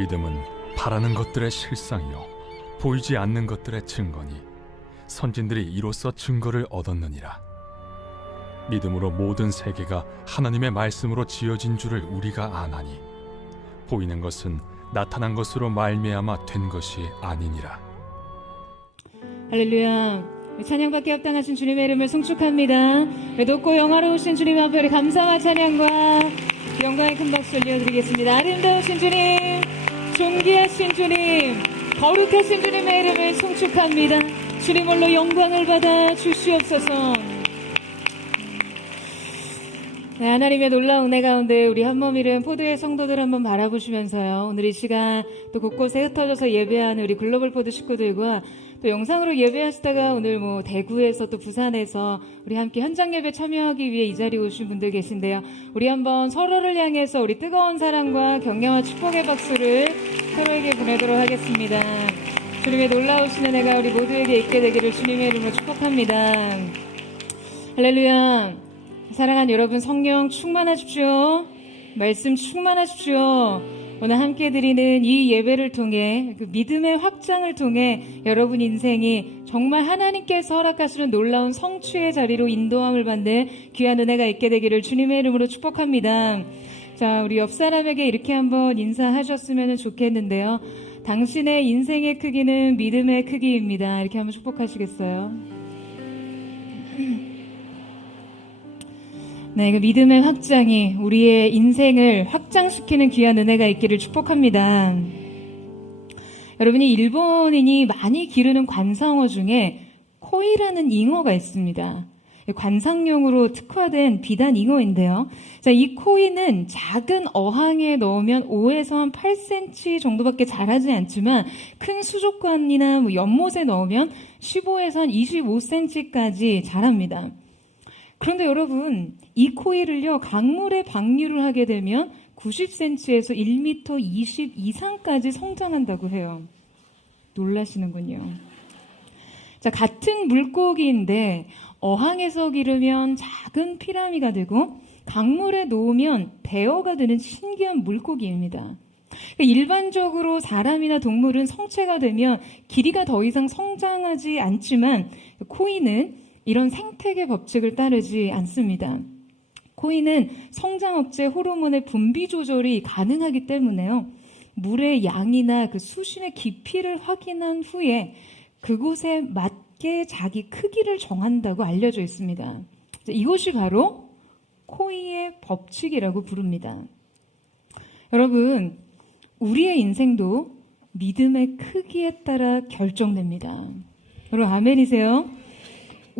믿음은 바라는 것들의 실상이요 보이지 않는 것들의 증거니 선진들이 이로써 증거를 얻었느니라. 믿음으로 모든 세계가 하나님의 말씀으로 지어진 줄을 우리가 아나니 보이는 것은 나타난 것으로 말미암아 된 것이 아니니라. 할렐루야. 찬양받기 합당하신 주님의 이름을 송축합니다. 높고 영화로우신 주님 앞에 우리 감사와 찬양과 영광의 큰 박수 올려드리겠습니다. 아름다우신 주님, 존귀하신 주님, 거룩하신 주님의 이름을 송축합니다. 주님 홀로 영광을 받아 주시옵소서. 네, 하나님의 놀라운 은혜 가운데 우리 한몸이른 포도의 성도들 한번 바라보시면서요, 오늘 이 시간 또 곳곳에 흩어져서 예배하는 우리 글로벌 포도 식구들과 또 영상으로 예배하시다가 오늘 대구에서 또 부산에서 우리 함께 현장 예배 참여하기 위해 이 자리에 오신 분들 계신데요. 우리 한번 서로를 향해서 우리 뜨거운 사랑과 격려와 축복의 박수를 서로에게 보내도록 하겠습니다. 주님의 놀라우신 은혜가 우리 모두에게 있게 되기를 주님의 이름으로 축복합니다. 할렐루야. 사랑하는 여러분, 성령 충만하십시오. 말씀 충만하십시오. 오늘 함께 드리는 이 예배를 통해 그 믿음의 확장을 통해 여러분 인생이 정말 하나님께서 허락하시는 놀라운 성취의 자리로 인도함을 받는 귀한 은혜가 있게 되기를 주님의 이름으로 축복합니다. 자, 우리 옆 사람에게 이렇게 한번 인사하셨으면 좋겠는데요. 당신의 인생의 크기는 믿음의 크기입니다. 이렇게 한번 축복하시겠어요? 네, 그 믿음의 확장이 우리의 인생을 확장시키는 귀한 은혜가 있기를 축복합니다. 여러분이 일본인이 많이 기르는 관상어 중에 코이라는 잉어가 있습니다. 관상용으로 특화된 비단 잉어인데요. 자, 이 코이는 작은 어항에 넣으면 5에서 한 8cm 정도밖에 자라지 않지만 큰 수족관이나 연못에 넣으면 15에서 한 25cm까지 자랍니다. 그런데 여러분, 이 코이를요, 강물에 방류를 하게 되면 90cm에서 1m 20 이상까지 성장한다고 해요. 놀라시는군요. 자, 같은 물고기인데 어항에서 기르면 작은 피라미가 되고 강물에 놓으면 베어가 되는 신기한 물고기입니다. 일반적으로 사람이나 동물은 성체가 되면 길이가 더 이상 성장하지 않지만 코이는 이런 생태계 법칙을 따르지 않습니다. 코이는 성장 억제 호르몬의 분비 조절이 가능하기 때문에요. 물의 양이나 그 수심의 깊이를 확인한 후에 그곳에 맞게 자기 크기를 정한다고 알려져 있습니다. 이것이 바로 코이의 법칙이라고 부릅니다. 여러분, 우리의 인생도 믿음의 크기에 따라 결정됩니다. 여러분, 아멘이세요?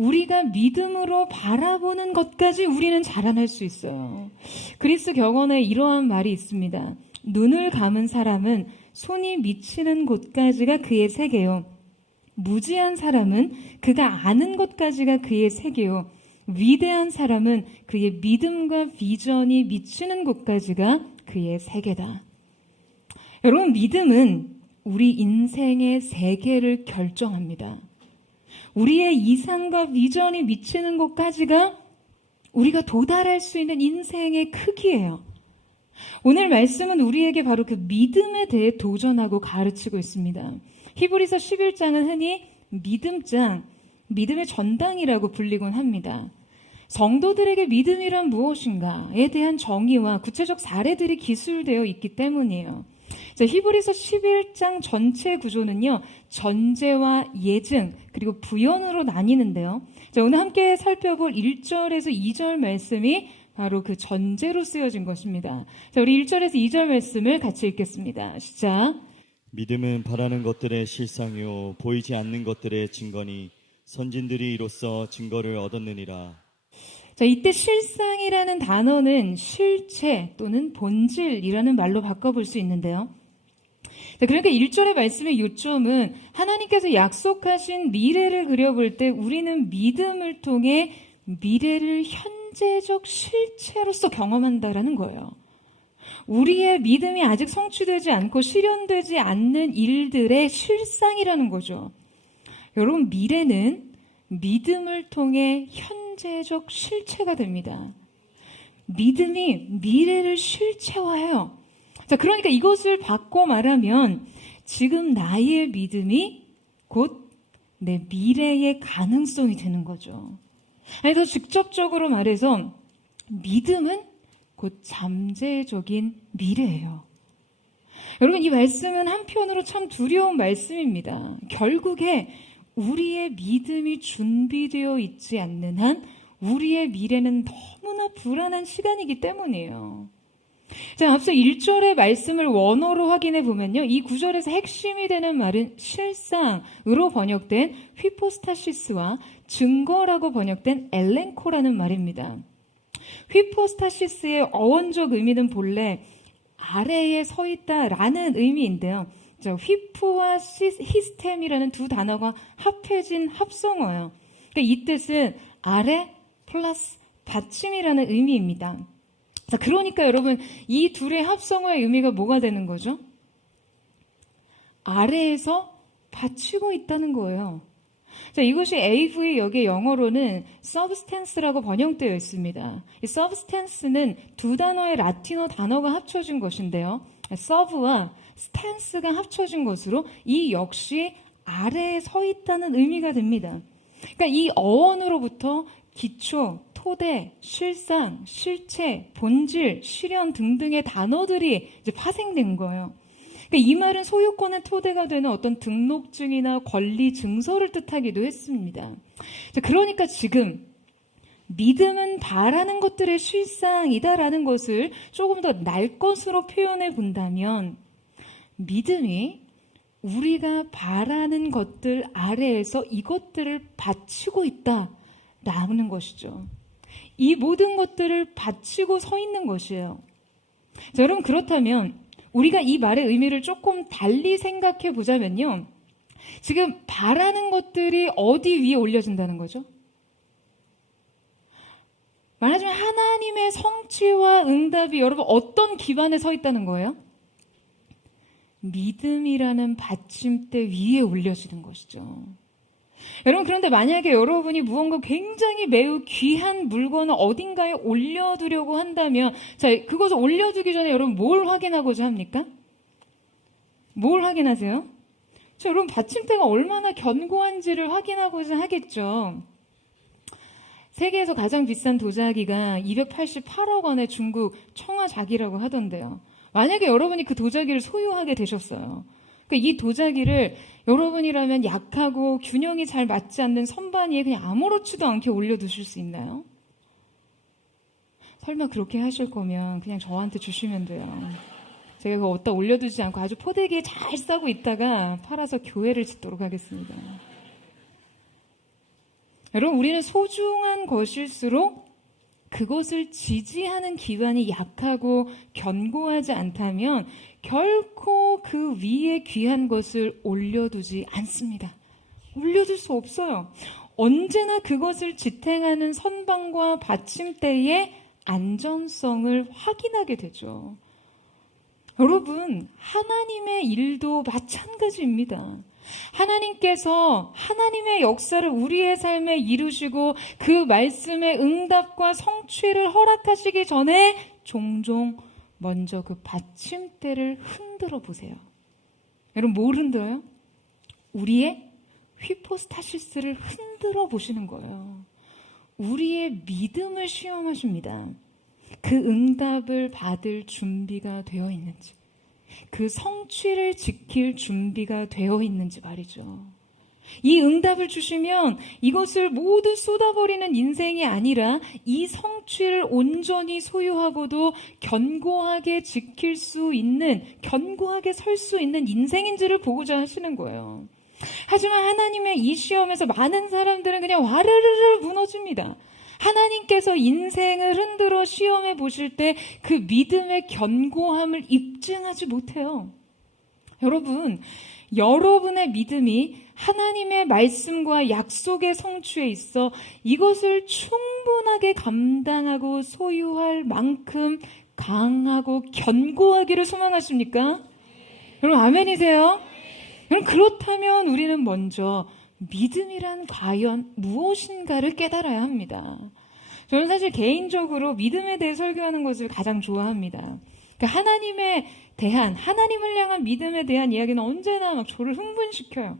우리가 믿음으로 바라보는 것까지 우리는 자라날 수 있어요. 그리스 격언에 이러한 말이 있습니다. 눈을 감은 사람은 손이 미치는 곳까지가 그의 세계요. 무지한 사람은 그가 아는 것까지가 그의 세계요. 위대한 사람은 그의 믿음과 비전이 미치는 곳까지가 그의 세계다. 여러분, 믿음은 우리 인생의 세계를 결정합니다. 우리의 이상과 비전이 미치는 곳까지가 우리가 도달할 수 있는 인생의 크기예요. 오늘 말씀은 우리에게 바로 그 믿음에 대해 도전하고 가르치고 있습니다. 히브리서 11장은 흔히 믿음장, 믿음의 전당이라고 불리곤 합니다. 성도들에게 믿음이란 무엇인가에 대한 정의와 구체적 사례들이 기술되어 있기 때문이에요. 자, 히브리서 11장 전체 구조는요, 전제와 예증 그리고 부연으로 나뉘는데요. 자, 오늘 함께 살펴볼 1절에서 2절 말씀이 바로 그 전제로 쓰여진 것입니다. 자, 우리 1절에서 2절 말씀을 같이 읽겠습니다. 시작. 믿음은 바라는 것들의 실상이요 보이지 않는 것들의 증거니 선진들이 이로써 증거를 얻었느니라. 자, 이때 실상이라는 단어는 실체 또는 본질이라는 말로 바꿔볼 수 있는데요. 자, 그러니까 1절의 말씀의 요점은 하나님께서 약속하신 미래를 그려볼 때 우리는 믿음을 통해 미래를 현재적 실체로서 경험한다라는 거예요. 우리의 믿음이 아직 성취되지 않고 실현되지 않는 일들의 실상이라는 거죠. 여러분, 미래는 믿음을 통해 현재적 실체가 됩니다. 믿음이 미래를 실체화해요. 자, 그러니까 이것을 바꿔 말하면 지금 나의 믿음이 곧 내 미래의 가능성이 되는 거죠. 아니, 더 직접적으로 말해서 믿음은 곧 잠재적인 미래예요. 여러분, 이 말씀은 한편으로 참 두려운 말씀입니다. 결국에 우리의 믿음이 준비되어 있지 않는 한 우리의 미래는 너무나 불안한 시간이기 때문이에요. 자, 앞서 1절의 말씀을 원어로 확인해 보면요. 이 구절에서 핵심이 되는 말은 실상으로 번역된 휘포스타시스와 증거라고 번역된 엘렌코라는 말입니다. 휘포스타시스의 어원적 의미는 본래 아래에 서 있다라는 의미인데요. 휘프와 히스템이라는 두 단어가 합해진 합성어예요. 그러니까 이 뜻은 아래 플러스 받침이라는 의미입니다. 자, 그러니까 여러분, 이 둘의 합성어의 의미가 뭐가 되는 거죠? 아래에서 받치고 있다는 거예요. 자, 이것이 AV 여기에 영어로는 substance라고 번역되어 있습니다. 이 substance는 두 단어의 라틴어 단어가 합쳐진 것인데요. sub와 stance가 합쳐진 것으로 이 역시 아래에 서 있다는 의미가 됩니다. 그러니까 이 어원으로부터 기초, 토대, 실상, 실체, 본질, 실현 등등의 단어들이 이제 파생된 거예요. 그러니까 이 말은 소유권의 토대가 되는 어떤 등록증이나 권리 증서를 뜻하기도 했습니다. 그러니까 지금 믿음은 바라는 것들의 실상이다라는 것을 조금 더 날 것으로 표현해 본다면 믿음이 우리가 바라는 것들 아래에서 이것들을 바치고 있다라는 것이죠. 이 모든 것들을 바치고 서 있는 것이에요. 자, 여러분, 그렇다면 우리가 이 말의 의미를 조금 달리 생각해 보자면요. 지금 바라는 것들이 어디 위에 올려진다는 거죠? 말하자면 하나님의 성취와 응답이 여러분 어떤 기반에 서 있다는 거예요? 믿음이라는 받침대 위에 올려지는 것이죠. 여러분, 그런데 만약에 여러분이 무언가 굉장히 매우 귀한 물건을 어딘가에 올려두려고 한다면, 자, 그것을 올려두기 전에 여러분 뭘 확인하고자 합니까? 뭘 확인하세요? 자, 여러분, 받침대가 얼마나 견고한지를 확인하고자 하겠죠. 세계에서 가장 비싼 도자기가 288억 원의 중국 청화자기라고 하던데요. 만약에 여러분이 그 도자기를 소유하게 되셨어요. 그러니까 이 도자기를 여러분이라면 약하고 균형이 잘 맞지 않는 선반 위에 그냥 아무렇지도 않게 올려두실 수 있나요? 설마 그렇게 하실 거면 그냥 저한테 주시면 돼요. 제가 그거 어디다 올려두지 않고 아주 포대기에 잘 싸고 있다가 팔아서 교회를 짓도록 하겠습니다. 여러분, 우리는 소중한 것일수록 그것을 지지하는 기반이 약하고 견고하지 않다면 결코 그 위에 귀한 것을 올려두지 않습니다. 올려둘 수 없어요. 언제나 그것을 지탱하는 선반과 받침대의 안전성을 확인하게 되죠. 여러분, 하나님의 일도 마찬가지입니다. 하나님께서 하나님의 역사를 우리의 삶에 이루시고 그 말씀의 응답과 성취를 허락하시기 전에 종종 먼저 그 받침대를 흔들어 보세요. 여러분, 뭘 흔들어요? 우리의 휘포스타시스를 흔들어 보시는 거예요. 우리의 믿음을 시험하십니다. 그 응답을 받을 준비가 되어 있는지, 그 성취를 지킬 준비가 되어 있는지 말이죠. 이 응답을 주시면 이것을 모두 쏟아버리는 인생이 아니라 이 성취를 온전히 소유하고도 견고하게 지킬 수 있는, 견고하게 설 수 있는 인생인지를 보고자 하시는 거예요. 하지만 하나님의 이 시험에서 많은 사람들은 그냥 와르르르 무너집니다. 하나님께서 인생을 흔들어 시험해 보실 때 그 믿음의 견고함을 입증하지 못해요. 여러분, 여러분의 믿음이 하나님의 말씀과 약속의 성취에 있어 이것을 충분하게 감당하고 소유할 만큼 강하고 견고하기를 소망하십니까? 여러분, 아멘이세요? 여러분, 그렇다면 우리는 먼저 믿음이란 과연 무엇인가를 깨달아야 합니다. 저는 사실 개인적으로 믿음에 대해 설교하는 것을 가장 좋아합니다. 그러니까 하나님에 대한, 하나님을 향한 믿음에 대한 이야기는 언제나 막 저를 흥분시켜요.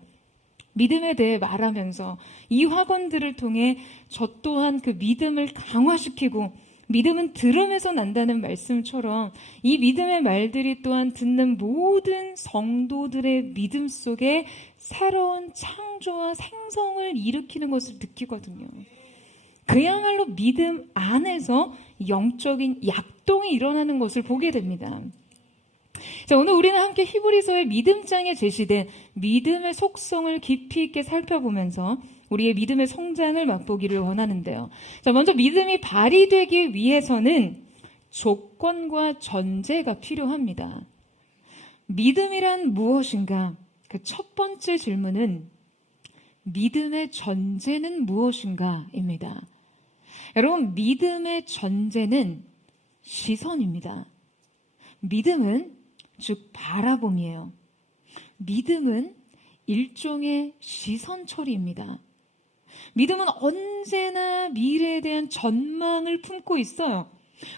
믿음에 대해 말하면서 이 학원들을 통해 저 또한 그 믿음을 강화시키고, 믿음은 들음에서 난다는 말씀처럼 이 믿음의 말들이 또한 듣는 모든 성도들의 믿음 속에 새로운 창조와 생성을 일으키는 것을 느끼거든요. 그야말로 믿음 안에서 영적인 약동이 일어나는 것을 보게 됩니다. 자, 오늘 우리는 함께 히브리서의 믿음장에 제시된 믿음의 속성을 깊이 있게 살펴보면서 우리의 믿음의 성장을 맛보기를 원하는데요. 자, 먼저 믿음이 발휘되기 위해서는 조건과 전제가 필요합니다. 믿음이란 무엇인가? 그 첫 번째 질문은 믿음의 전제는 무엇인가?입니다. 여러분, 믿음의 전제는 시선입니다. 믿음은 즉 바라봄이에요. 믿음은 일종의 시선 처리입니다. 믿음은 언제나 미래에 대한 전망을 품고 있어요.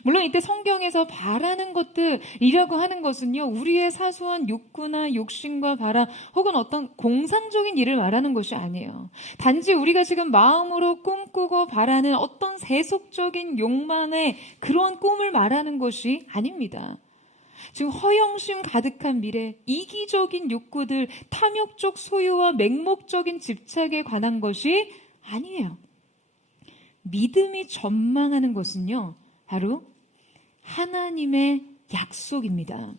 물론 이때 성경에서 바라는 것들이라고 하는 것은요, 우리의 사소한 욕구나 욕심과 바람 혹은 어떤 공상적인 일을 말하는 것이 아니에요. 단지 우리가 지금 마음으로 꿈꾸고 바라는 어떤 세속적인 욕망의 그런 꿈을 말하는 것이 아닙니다. 지금 허영심 가득한 미래, 이기적인 욕구들, 탐욕적 소유와 맹목적인 집착에 관한 것이 아니에요. 믿음이 전망하는 것은요, 바로 하나님의 약속입니다.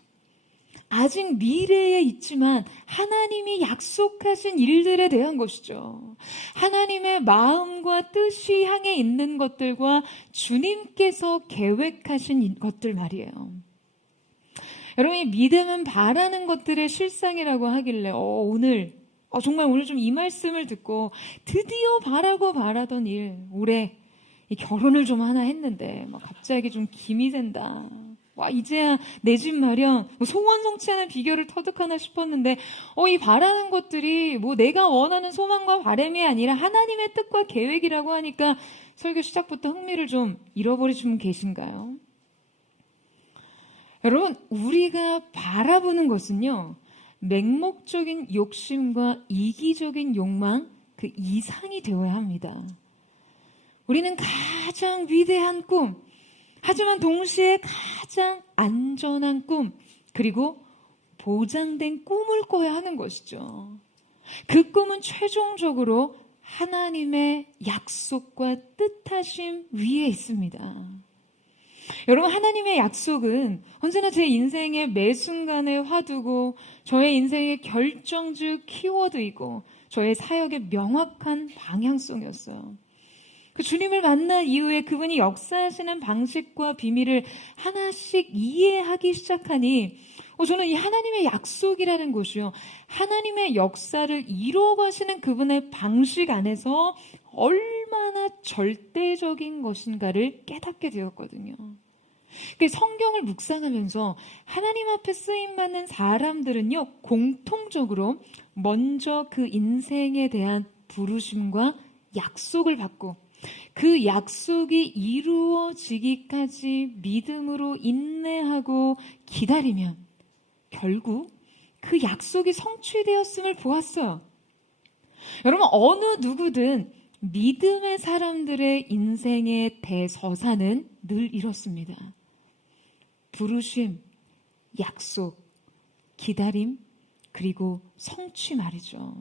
아직 미래에 있지만 하나님이 약속하신 일들에 대한 것이죠. 하나님의 마음과 뜻이 향해 있는 것들과 주님께서 계획하신 것들 말이에요. 여러분, 이 믿음은 바라는 것들의 실상이라고 하길래 정말 오늘 좀 이 말씀을 듣고 드디어 바라고 바라던 일, 올해 이 결혼을 좀 하나 했는데 갑자기 좀 김이 된다. 이제야 내 집 마련, 소원 성취하는 비결을 터득하나 싶었는데 이 바라는 것들이 내가 원하는 소망과 바람이 아니라 하나님의 뜻과 계획이라고 하니까 설교 시작부터 흥미를 좀 잃어버리신 분 계신가요? 여러분, 우리가 바라보는 것은요, 맹목적인 욕심과 이기적인 욕망 그 이상이 되어야 합니다. 우리는 가장 위대한 꿈, 하지만 동시에 가장 안전한 꿈, 그리고 보장된 꿈을 꿔야 하는 것이죠. 그 꿈은 최종적으로 하나님의 약속과 뜻하심 위에 있습니다. 여러분, 하나님의 약속은 언제나 제 인생의 매 순간에 화두고 저의 인생의 결정적 키워드이고 저의 사역의 명확한 방향성이었어요. 그 주님을 만난 이후에 그분이 역사하시는 방식과 비밀을 하나씩 이해하기 시작하니 저는 이 하나님의 약속이라는 것이요, 하나님의 역사를 이루어가시는 그분의 방식 안에서 얼마나 절대적인 것인가를 깨닫게 되었거든요. 성경을 묵상하면서 하나님 앞에 쓰임받는 사람들은요, 공통적으로 먼저 그 인생에 대한 부르심과 약속을 받고 그 약속이 이루어지기까지 믿음으로 인내하고 기다리면 결국 그 약속이 성취되었음을 보았어요. 여러분, 어느 누구든 믿음의 사람들의 인생의 대서사는 늘 이렇습니다. 부르심, 약속, 기다림, 그리고 성취 말이죠.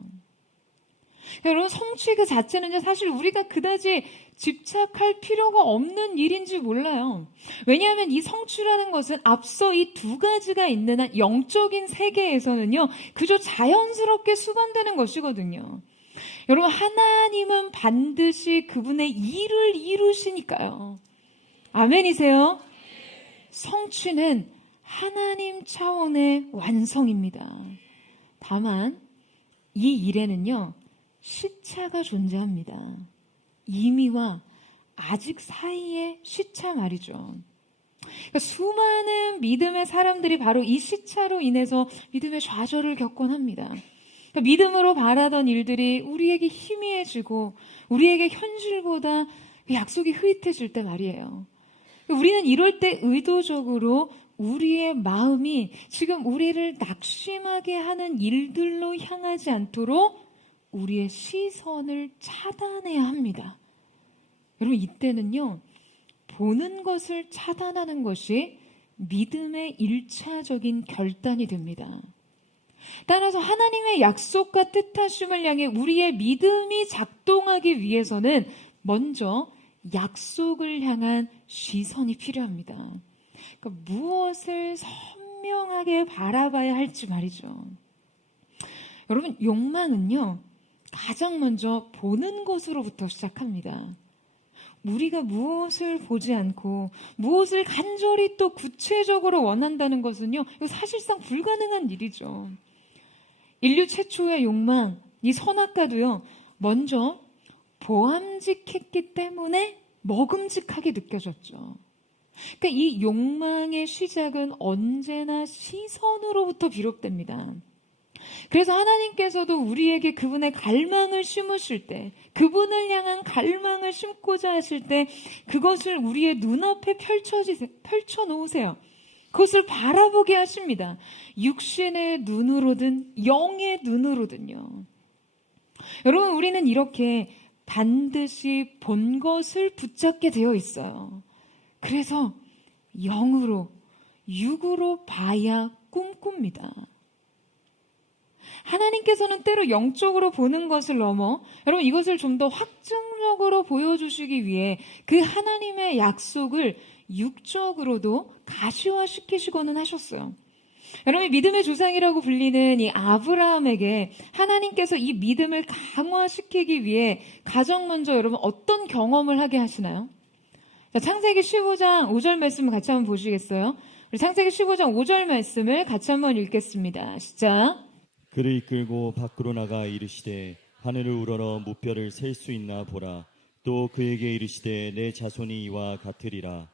여러분, 성취 그 자체는요, 사실 우리가 그다지 집착할 필요가 없는 일인지 몰라요. 왜냐하면 이 성취라는 것은 앞서 이 두 가지가 있는 한 영적인 세계에서는요, 그저 자연스럽게 수반되는 것이거든요. 여러분, 하나님은 반드시 그분의 일을 이루시니까요. 아멘이세요? 성취는 하나님 차원의 완성입니다. 다만 이 일에는요, 시차가 존재합니다. 이미와 아직 사이의 시차 말이죠. 그러니까 수많은 믿음의 사람들이 바로 이 시차로 인해서 믿음의 좌절을 겪곤 합니다. 그러니까 믿음으로 바라던 일들이 우리에게 희미해지고 우리에게 현실보다 약속이 흐릿해질 때 말이에요. 우리는 이럴 때 의도적으로 우리의 마음이 지금 우리를 낙심하게 하는 일들로 향하지 않도록 우리의 시선을 차단해야 합니다. 여러분, 이때는요, 보는 것을 차단하는 것이 믿음의 1차적인 결단이 됩니다. 따라서 하나님의 약속과 뜻하심을 향해 우리의 믿음이 작동하기 위해서는 먼저 약속을 향한 시선이 필요합니다. 그러니까 무엇을 선명하게 바라봐야 할지 말이죠. 여러분, 욕망은요, 가장 먼저 보는 것으로부터 시작합니다. 우리가 무엇을 보지 않고 무엇을 간절히 또 구체적으로 원한다는 것은요, 이거 사실상 불가능한 일이죠. 인류 최초의 욕망, 이 선악과도요, 먼저 보암직했기 때문에 먹음직하게 느껴졌죠. 그러니까 이 욕망의 시작은 언제나 시선으로부터 비롯됩니다. 그래서 하나님께서도 우리에게 그분의 갈망을 심으실 때, 그분을 향한 갈망을 심고자 하실 때 그것을 우리의 눈앞에 펼쳐놓으세요. 그것을 바라보게 하십니다. 육신의 눈으로든 영의 눈으로든요. 여러분, 우리는 이렇게 반드시 본 것을 붙잡게 되어 있어요. 그래서 영으로, 육으로 봐야 꿈꿉니다. 하나님께서는 때로 영적으로 보는 것을 넘어 여러분, 이것을 좀 더 확증적으로 보여주시기 위해 그 하나님의 약속을 육적으로도 가시화시키시고는 하셨어요. 여러분, 믿음의 조상이라고 불리는 이 아브라함에게 하나님께서 이 믿음을 강화시키기 위해 가장 먼저 여러분 어떤 경험을 하게 하시나요? 자, 창세기 15장 5절 말씀 같이 한번 보시겠어요? 우리 창세기 15장 5절 말씀을 같이 한번 읽겠습니다. 시작. 그를 이끌고 밖으로 나가 이르시되 하늘을 우러러 무뼈를 셀 수 있나 보라. 또 그에게 이르시되 내 자손이 이와 같으리라.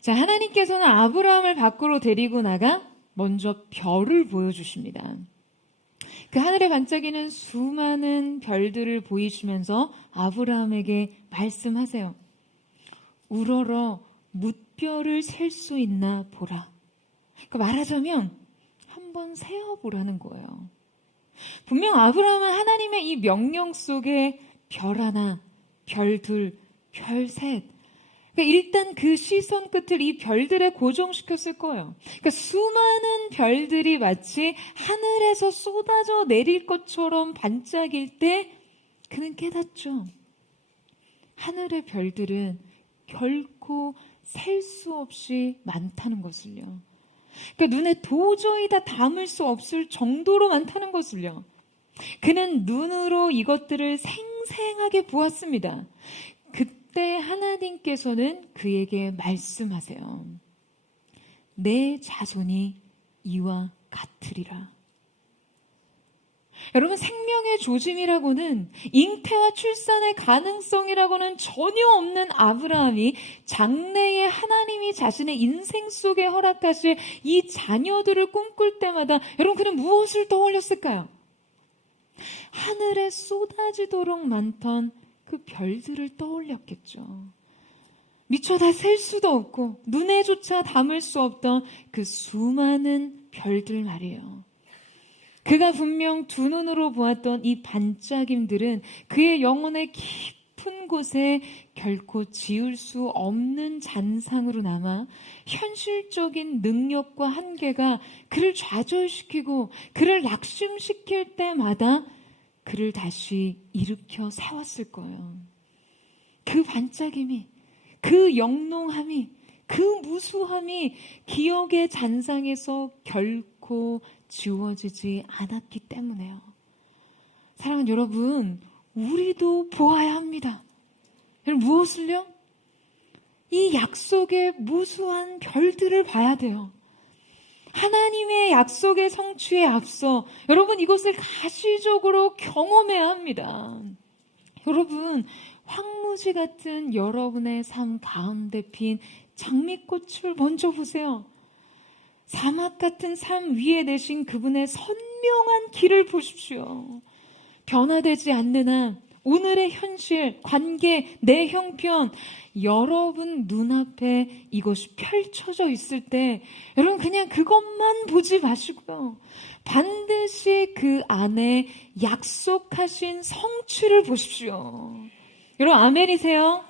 자, 하나님께서는 아브라함을 밖으로 데리고 나가 먼저 별을 보여주십니다. 그 하늘에 반짝이는 수많은 별들을 보이시면서 아브라함에게 말씀하세요. 우러러 무뼈를 셀 수 있나 보라. 그러니까 말하자면 한번 세어보라는 거예요. 분명 아브라함은 하나님의 이 명령 속에 별 하나, 별 둘, 별 셋, 그러니까 일단 그 시선 끝을 이 별들에 고정시켰을 거예요. 그러니까 수많은 별들이 마치 하늘에서 쏟아져 내릴 것처럼 반짝일 때 그는 깨닫죠. 하늘의 별들은 결코 셀 수 없이 많다는 것을요. 그러니까 눈에 도저히 다 담을 수 없을 정도로 많다는 것을요. 그는 눈으로 이것들을 생생하게 보았습니다. 그때 하나님께서는 그에게 말씀하세요. 내 자손이 이와 같으리라. 여러분, 생명의 조짐이라고는, 잉태와 출산의 가능성이라고는 전혀 없는 아브라함이 장래에 하나님이 자신의 인생 속에 허락하실 이 자녀들을 꿈꿀 때마다 여러분, 그는 무엇을 떠올렸을까요? 하늘에 쏟아지도록 많던 그 별들을 떠올렸겠죠. 미처 다 셀 수도 없고 눈에조차 담을 수 없던 그 수많은 별들 말이에요. 그가 분명 두 눈으로 보았던 이 반짝임들은 그의 영혼의 깊은 곳에 결코 지울 수 없는 잔상으로 남아 현실적인 능력과 한계가 그를 좌절시키고 그를 낙심시킬 때마다 그를 다시 일으켜 세웠을 거예요. 그 반짝임이, 그 영롱함이, 그 무수함이 기억의 잔상에서 결코 지워지지 않았기 때문에요. 사랑하는 여러분, 우리도 보아야 합니다. 여러분, 무엇을요? 이 약속의 무수한 별들을 봐야 돼요. 하나님의 약속의 성취에 앞서 여러분, 이것을 가시적으로 경험해야 합니다. 여러분, 황무지 같은 여러분의 삶 가운데 핀 장미꽃을 먼저 보세요. 사막 같은 삶 위에 내신 그분의 선명한 길을 보십시오. 변화되지 않는 한 오늘의 현실, 관계, 내 형편, 여러분 눈앞에 이것이 펼쳐져 있을 때 여러분 그냥 그것만 보지 마시고요. 반드시 그 안에 약속하신 성취를 보십시오. 여러분 아멘이세요?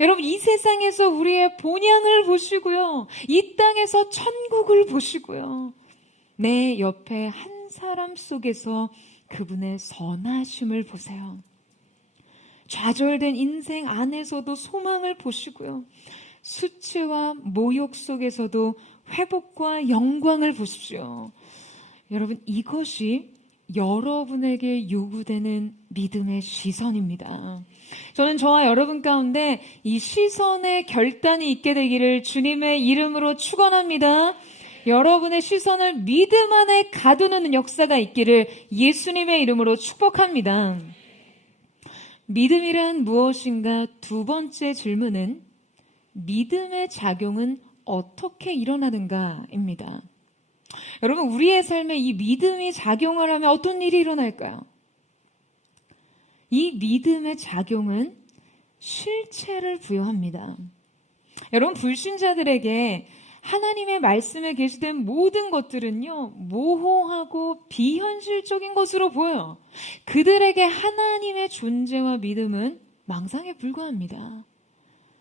여러분 이 세상에서 우리의 본향을 보시고요. 이 땅에서 천국을 보시고요. 내 옆에 한 사람 속에서 그분의 선하심을 보세요. 좌절된 인생 안에서도 소망을 보시고요. 수치와 모욕 속에서도 회복과 영광을 보십시오. 여러분 이것이 여러분에게 요구되는 믿음의 시선입니다. 저는 저와 여러분 가운데 이 시선의 결단이 있게 되기를 주님의 이름으로 축원합니다. 여러분의 시선을 믿음 안에 가두는 역사가 있기를 예수님의 이름으로 축복합니다. 믿음이란 무엇인가? 두 번째 질문은 믿음의 작용은 어떻게 일어나는가입니다. 여러분 우리의 삶에 이 믿음이 작용을 하면 어떤 일이 일어날까요? 이 믿음의 작용은 실체를 부여합니다. 여러분 불신자들에게 하나님의 말씀에 게시된 모든 것들은요 모호하고 비현실적인 것으로 보여요. 그들에게 하나님의 존재와 믿음은 망상에 불과합니다.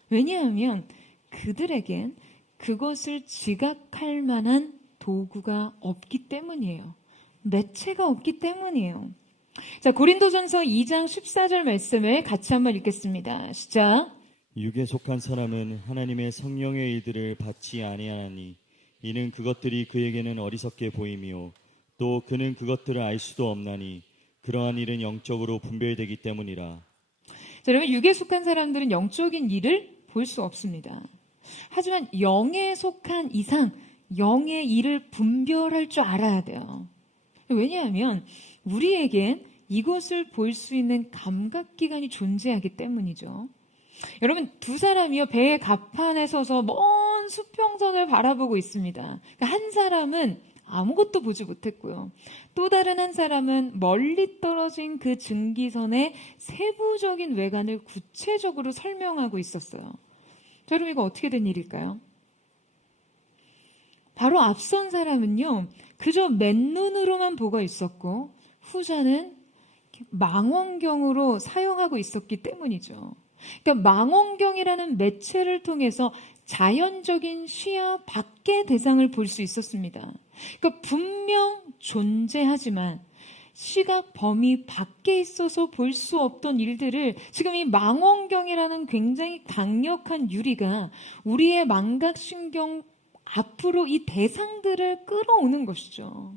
왜냐하면 그들에겐 그것을 지각할 만한 도구가 없기 때문이에요. 매체가 없기 때문이에요. 자, 고린도전서 2장 14절 말씀을 같이 한번 읽겠습니다. 시작. 육에 속한 사람은 하나님의 성령의 일들을 받지 아니하나니 이는 그것들이 그에게는 어리석게 보이며 또 그는 그것들을 알 수도 없나니 그러한 일은 영적으로 분별되기 때문이라. 자, 여러분 육에 속한 사람들은 영적인 일을 볼 수 없습니다. 하지만 영에 속한 이상 영의 일을 분별할 줄 알아야 돼요. 왜냐하면 우리에겐 이것을 볼 수 있는 감각기관이 존재하기 때문이죠. 여러분 두 사람이요 배의 갑판에 서서 먼 수평선을 바라보고 있습니다. 그러니까 한 사람은 아무것도 보지 못했고요. 또 다른 한 사람은 멀리 떨어진 그 증기선의 세부적인 외관을 구체적으로 설명하고 있었어요. 자, 여러분 이거 어떻게 된 일일까요? 바로 앞선 사람은요 그저 맨눈으로만 보고 있었고 후자는 망원경으로 사용하고 있었기 때문이죠. 그러니까 망원경이라는 매체를 통해서 자연적인 시야 밖의 대상을 볼 수 있었습니다. 그러니까 분명 존재하지만 시각 범위 밖에 있어서 볼 수 없던 일들을 지금 이 망원경이라는 굉장히 강력한 유리가 우리의 망각신경 앞으로 이 대상들을 끌어오는 것이죠.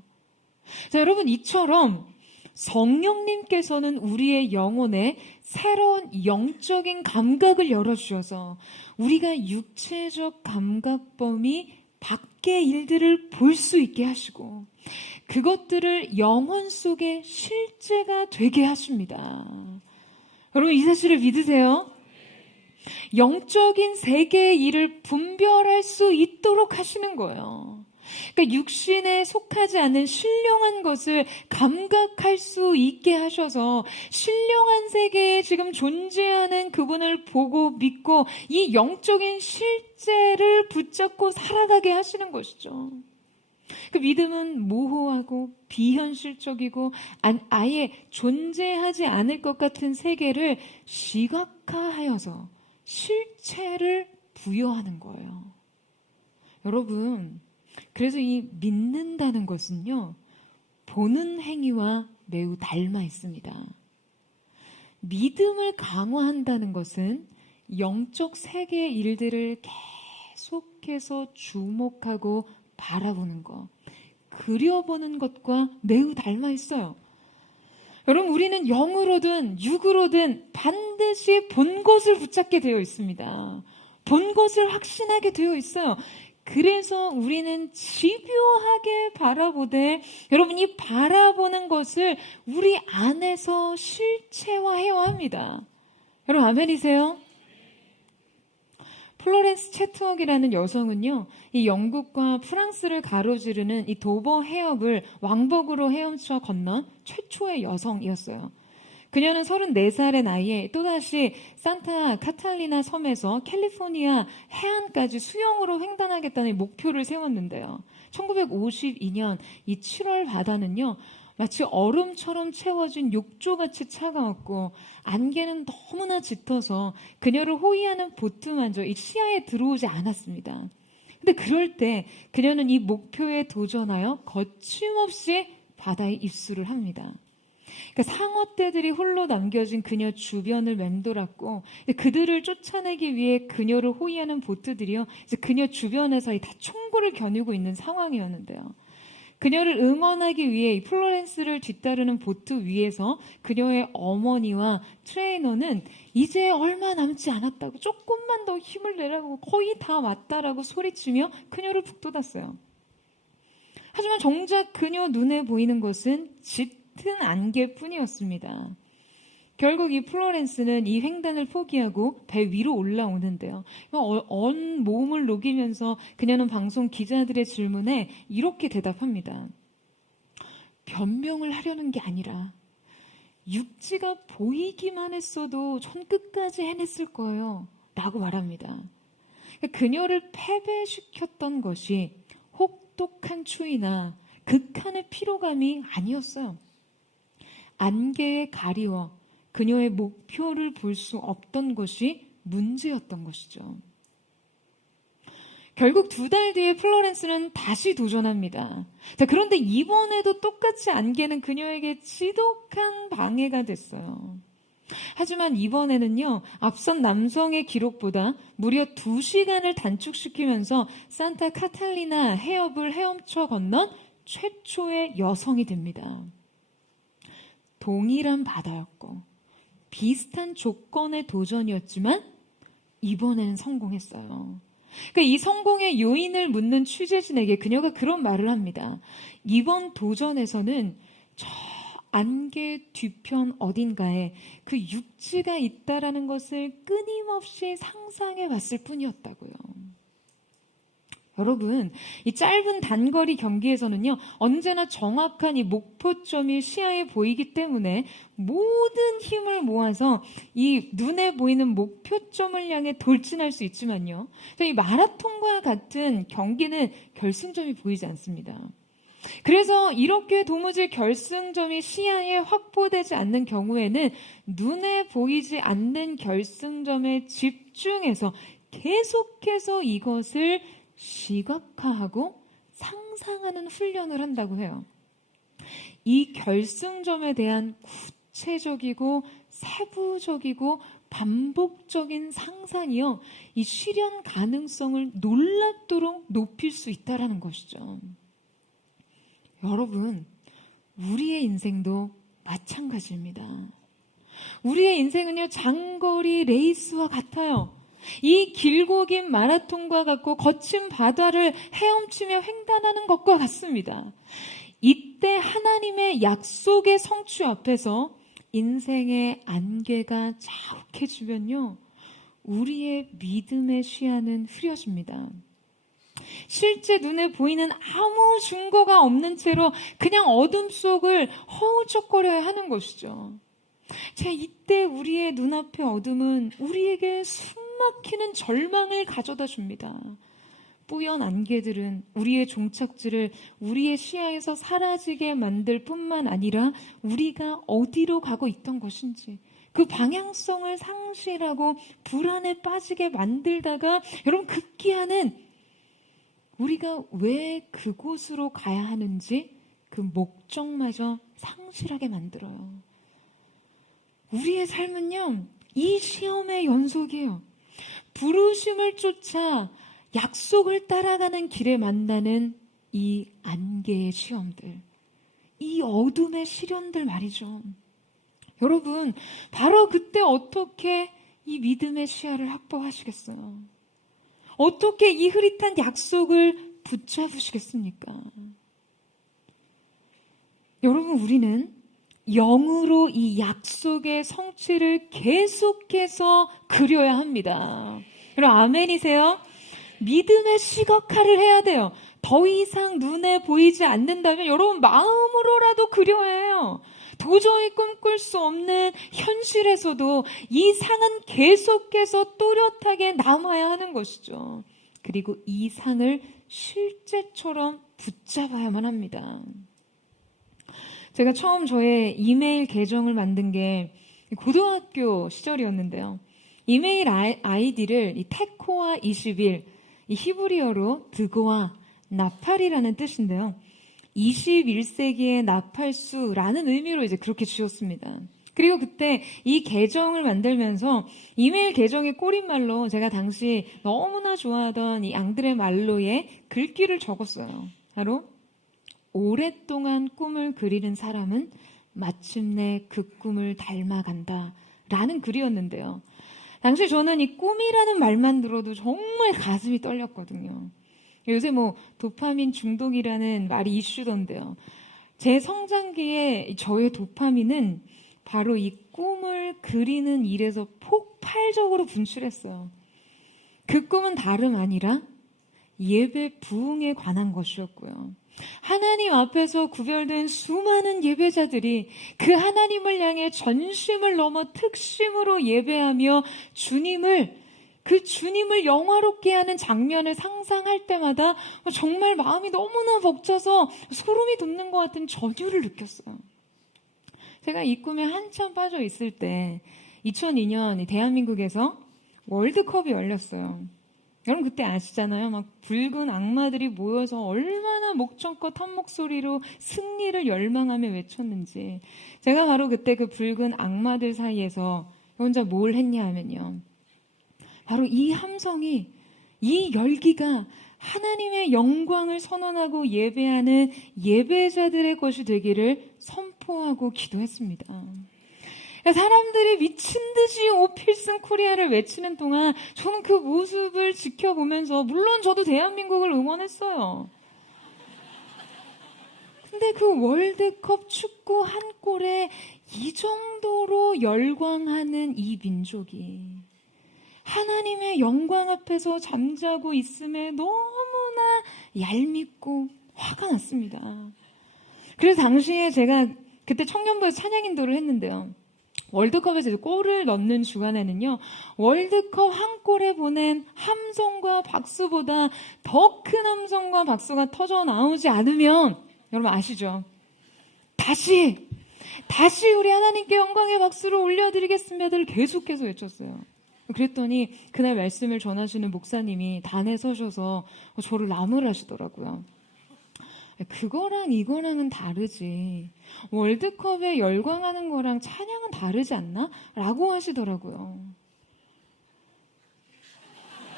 자, 여러분 이처럼 성령님께서는 우리의 영혼에 새로운 영적인 감각을 열어주셔서 우리가 육체적 감각 범위 밖의 일들을 볼 수 있게 하시고 그것들을 영혼 속에 실제가 되게 하십니다. 여러분 이 사실을 믿으세요? 영적인 세계의 일을 분별할 수 있도록 하시는 거예요. 그러니까 육신에 속하지 않는 신령한 것을 감각할 수 있게 하셔서 신령한 세계에 지금 존재하는 그분을 보고 믿고 이 영적인 실제를 붙잡고 살아가게 하시는 것이죠. 그 믿음은 모호하고 비현실적이고 아예 존재하지 않을 것 같은 세계를 시각화하여서 실체를 부여하는 거예요. 여러분 그래서 이 믿는다는 것은요 보는 행위와 매우 닮아 있습니다. 믿음을 강화한다는 것은 영적 세계의 일들을 계속해서 주목하고 바라보는 것, 그려보는 것과 매우 닮아 있어요. 여러분 우리는 영으로든 육으로든 반드시 본 것을 붙잡게 되어 있습니다. 본 것을 확신하게 되어 있어요. 그래서 우리는 집요하게 바라보되 여러분 이 바라보는 것을 우리 안에서 실체화해야 합니다. 여러분 아멘이세요? 플로렌스 채트웍이라는 여성은요, 이 영국과 프랑스를 가로지르는 이 도버 해협을 왕복으로 헤엄쳐 건넌 최초의 여성이었어요. 그녀는 34살의 나이에 또다시 산타 카탈리나 섬에서 캘리포니아 해안까지 수영으로 횡단하겠다는 목표를 세웠는데요. 1952년 이 7월 바다는요, 마치 얼음처럼 채워진 욕조같이 차가웠고 안개는 너무나 짙어서 그녀를 호위하는 보트마저 이 시야에 들어오지 않았습니다. 근데 그럴 때 그녀는 이 목표에 도전하여 거침없이 바다에 입수를 합니다. 그러니까 상어떼들이 홀로 남겨진 그녀 주변을 맴돌았고 그들을 쫓아내기 위해 그녀를 호위하는 보트들이요, 이제 그녀 주변에서 다 총구를 겨누고 있는 상황이었는데요. 그녀를 응원하기 위해 플로렌스를 뒤따르는 보트 위에서 그녀의 어머니와 트레이너는 이제 얼마 남지 않았다고, 조금만 더 힘을 내라고, 거의 다 왔다라고 소리치며 그녀를 북돋았어요. 하지만 정작 그녀 눈에 보이는 것은 짙은 안개뿐이었습니다. 결국 이 플로렌스는 이 횡단을 포기하고 배 위로 올라오는데요. 언 몸을 녹이면서 그녀는 방송 기자들의 질문에 이렇게 대답합니다. 변명을 하려는 게 아니라 육지가 보이기만 했어도 전 끝까지 해냈을 거예요 라고 말합니다. 그녀를 패배시켰던 것이 혹독한 추위나 극한의 피로감이 아니었어요. 안개에 가리워 그녀의 목표를 볼 수 없던 것이 문제였던 것이죠. 결국 2달 뒤에 플로렌스는 다시 도전합니다. 자, 그런데 이번에도 똑같이 안개는 그녀에게 지독한 방해가 됐어요. 하지만 이번에는요, 앞선 남성의 기록보다 무려 2시간을 단축시키면서 산타 카탈리나 해협을 헤엄쳐 건넌 최초의 여성이 됩니다. 동일한 바다였고 비슷한 조건의 도전이었지만 이번에는 성공했어요. 그러니까 이 성공의 요인을 묻는 취재진에게 그녀가 그런 말을 합니다. 이번 도전에서는 저 안개 뒤편 어딘가에 그 육지가 있다라는 것을 끊임없이 상상해 왔을 뿐이었다고요. 여러분, 이 짧은 단거리 경기에서는요, 언제나 정확한 이 목표점이 시야에 보이기 때문에 모든 힘을 모아서 이 눈에 보이는 목표점을 향해 돌진할 수 있지만요, 이 마라톤과 같은 경기는 결승점이 보이지 않습니다. 그래서 이렇게 도무지 결승점이 시야에 확보되지 않는 경우에는 눈에 보이지 않는 결승점에 집중해서 계속해서 이것을 시각화하고 상상하는 훈련을 한다고 해요. 이 결승점에 대한 구체적이고 세부적이고 반복적인 상상이요, 이 실현 가능성을 놀랍도록 높일 수 있다는 것이죠. 여러분, 우리의 인생도 마찬가지입니다. 우리의 인생은요, 장거리 레이스와 같아요. 이 길고 긴 마라톤과 같고 거친 바다를 헤엄치며 횡단하는 것과 같습니다. 이때 하나님의 약속의 성취 앞에서 인생의 안개가 자욱해지면요, 우리의 믿음의 시야는 흐려집니다. 실제 눈에 보이는 아무 증거가 없는 채로 그냥 어둠 속을 허우적거려야 하는 것이죠. 자, 이때 우리의 눈앞의 어둠은 우리에게 숨막히는 절망을 가져다 줍니다. 뿌연 안개들은 우리의 종착지를 우리의 시야에서 사라지게 만들 뿐만 아니라 우리가 어디로 가고 있던 것인지 그 방향성을 상실하고 불안에 빠지게 만들다가, 여러분, 급기야는 우리가 왜 그곳으로 가야 하는지 그 목적마저 상실하게 만들어요. 우리의 삶은요, 이 시험의 연속이에요. 부르심을 쫓아 약속을 따라가는 길에 만나는 이 안개의 시험들, 이 어둠의 시련들 말이죠. 여러분, 바로 그때 어떻게 이 믿음의 시야를 확보하시겠어요? 어떻게 이 흐릿한 약속을 붙잡으시겠습니까? 여러분, 우리는 영으로 이 약속의 성취를 계속해서 그려야 합니다. 여러분, 아멘이세요? 믿음의 시각화를 해야 돼요. 더 이상 눈에 보이지 않는다면 여러분, 마음으로라도 그려야 해요. 도저히 꿈꿀 수 없는 현실에서도 이 상은 계속해서 또렷하게 남아야 하는 것이죠. 그리고 이 상을 실제처럼 붙잡아야만 합니다. 제가 처음 저의 이메일 계정을 만든 게 고등학교 시절이었는데요. 이메일 아이디를 테코아 21, 이 히브리어로 드고아 나팔이라는 뜻인데요. 21세기의 나팔수라는 의미로 이제 그렇게 지었습니다. 그리고 그때 이 계정을 만들면서 이메일 계정의 꼬릿말로 제가 당시 너무나 좋아하던 이 앙드레 말로의 글귀를 적었어요. 바로 오랫동안 꿈을 그리는 사람은 마침내 그 꿈을 닮아간다 라는 글이었는데요. 당시 저는 이 꿈이라는 말만 들어도 정말 가슴이 떨렸거든요. 요새 도파민 중독이라는 말이 이슈던데요. 제 성장기에 저의 도파민은 바로 이 꿈을 그리는 일에서 폭발적으로 분출했어요. 그 꿈은 다름 아니라 예배 부흥에 관한 것이었고요. 하나님 앞에서 구별된 수많은 예배자들이 그 하나님을 향해 전심을 넘어 특심으로 예배하며 그 주님을 영화롭게 하는 장면을 상상할 때마다 정말 마음이 너무나 벅차서 소름이 돋는 것 같은 전율을 느꼈어요. 제가 이 꿈에 한참 빠져 있을 때 2002년 대한민국에서 월드컵이 열렸어요. 여러분 그때 아시잖아요. 막 붉은 악마들이 모여서 얼마나 목청껏 한 목소리로 승리를 열망하며 외쳤는지. 제가 바로 그때 그 붉은 악마들 사이에서 혼자 뭘 했냐 하면요. 바로 이 함성이, 이 열기가 하나님의 영광을 선언하고 예배하는 예배자들의 것이 되기를 선포하고 기도했습니다. 사람들이 미친 듯이 오필슨 코리아를 외치는 동안 저는 그 모습을 지켜보면서 물론 저도 대한민국을 응원했어요. 근데 그 월드컵 축구 한 골에 이 정도로 열광하는 이 민족이 하나님의 영광 앞에서 잠자고 있음에 너무나 얄밉고 화가 났습니다. 그래서 당시에 제가 그때 청년부에서 찬양 인도를 했는데요. 월드컵에서 골을 넣는 주간에는요, 월드컵 한 골에 보낸 함성과 박수보다 더 큰 함성과 박수가 터져 나오지 않으면, 여러분 아시죠? 다시 우리 하나님께 영광의 박수를 올려드리겠습니다를 계속해서 외쳤어요. 그랬더니 그날 말씀을 전하시는 목사님이 단에 서셔서 저를 나무라시더라고요. 그거랑 이거랑은 다르지. 월드컵에 열광하는 거랑 찬양은 다르지 않나? 라고 하시더라고요.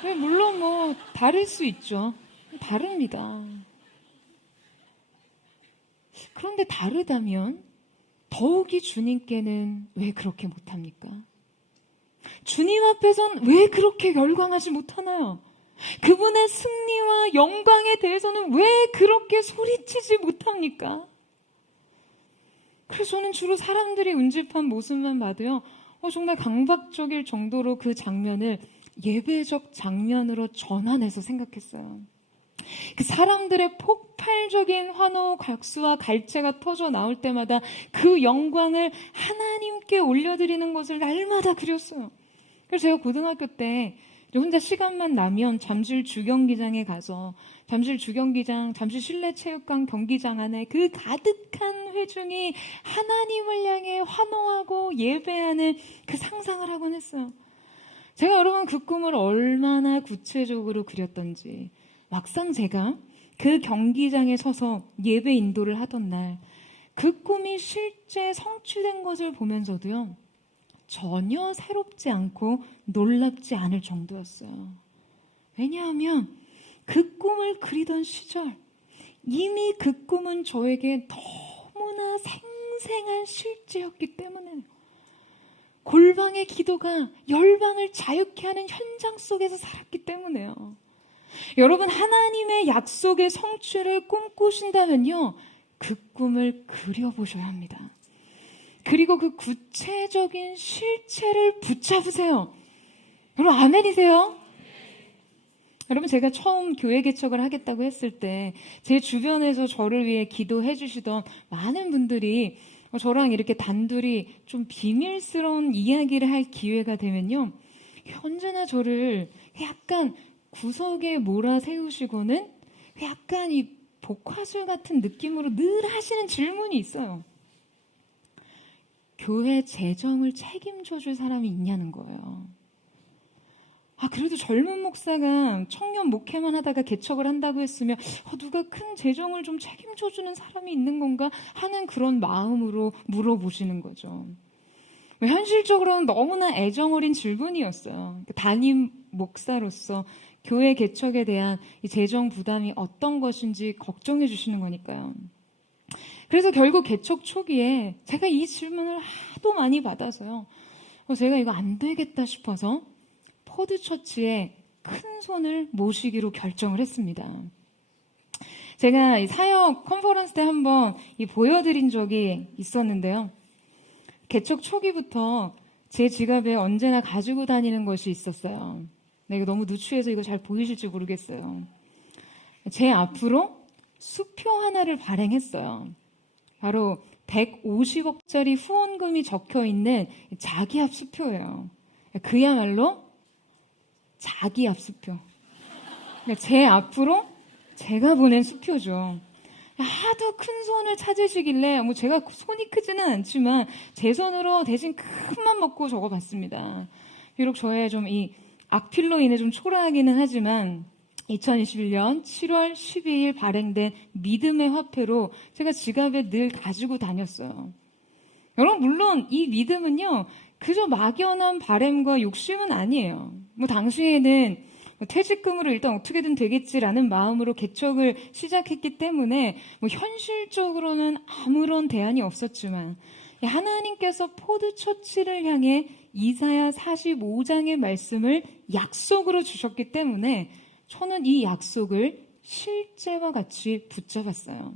물론 다를 수 있죠. 다릅니다. 그런데 다르다면 더욱이 주님께는 왜 그렇게 못합니까? 주님 앞에선 왜 그렇게 열광하지 못하나요? 그분의 승리와 영광에 대해서는 왜 그렇게 소리치지 못합니까? 그래서 저는 주로 사람들이 운집한 모습만 봐도요, 정말 강박적일 정도로 그 장면을 예배적 장면으로 전환해서 생각했어요. 그 사람들의 폭발적인 환호, 각수와 갈채가 터져 나올 때마다 그 영광을 하나님께 올려드리는 것을 날마다 그렸어요. 그래서 제가 고등학교 때 혼자 시간만 나면 잠실 주경기장에 가서 잠실 실내체육관 경기장 안에 그 가득한 회중이 하나님을 향해 환호하고 예배하는 그 상상을 하곤 했어요. 제가 여러분 그 꿈을 얼마나 구체적으로 그렸던지, 막상 제가 그 경기장에 서서 예배 인도를 하던 날 그 꿈이 실제 성취된 것을 보면서도요, 전혀 새롭지 않고 놀랍지 않을 정도였어요. 왜냐하면 그 꿈을 그리던 시절 이미 그 꿈은 저에게 너무나 생생한 실제였기 때문에, 골방의 기도가 열방을 자유케 하는 현장 속에서 살았기 때문에요. 여러분, 하나님의 약속의 성취를 꿈꾸신다면요, 그 꿈을 그려보셔야 합니다. 그리고 그 구체적인 실체를 붙잡으세요. 여러분 아멘이세요? 여러분, 제가 처음 교회 개척을 하겠다고 했을 때 제 주변에서 저를 위해 기도해 주시던 많은 분들이 저랑 이렇게 단둘이 좀 비밀스러운 이야기를 할 기회가 되면요, 언제나 저를 약간 구석에 몰아세우시고는 약간 이 복화술 같은 느낌으로 늘 하시는 질문이 있어요. 교회 재정을 책임져 줄 사람이 있냐는 거예요. 그래도 젊은 목사가 청년 목회만 하다가 개척을 한다고 했으면 누가 큰 재정을 좀 책임져 주는 사람이 있는 건가 하는 그런 마음으로 물어보시는 거죠. 현실적으로는 너무나 애정어린 질문이었어요. 담임 목사로서 교회 개척에 대한 이 재정 부담이 어떤 것인지 걱정해 주시는 거니까요. 그래서 결국 개척 초기에 제가 이 질문을 하도 많이 받아서요, 제가 이거 안 되겠다 싶어서 포드처치에 큰 손을 모시기로 결정을 했습니다. 제가 이 사역 컨퍼런스 때 한번 보여드린 적이 있었는데요. 개척 초기부터 제 지갑에 언제나 가지고 다니는 것이 있었어요. 이거 너무 누추해서 이거 잘 보이실지 모르겠어요. 제 앞으로 수표 하나를 발행했어요. 바로 150억짜리 후원금이 적혀있는 자기압 수표예요. 그야말로 자기압 수표. 제 앞으로 제가 보낸 수표죠. 하도 큰 손을 찾으시길래 제가 손이 크지는 않지만 제 손으로 대신 큰 맘 먹고 적어봤습니다. 비록 저의 좀 이 악필로 인해 좀 초라하기는 하지만 2021년 7월 12일 발행된 믿음의 화폐로 제가 지갑에 늘 가지고 다녔어요. 여러분, 물론 이 믿음은요, 그저 막연한 바램과 욕심은 아니에요. 당시에는 퇴직금으로 일단 어떻게든 되겠지라는 마음으로 개척을 시작했기 때문에 현실적으로는 아무런 대안이 없었지만 하나님께서 포드처치를 향해 이사야 45장의 말씀을 약속으로 주셨기 때문에 저는 이 약속을 실제와 같이 붙잡았어요.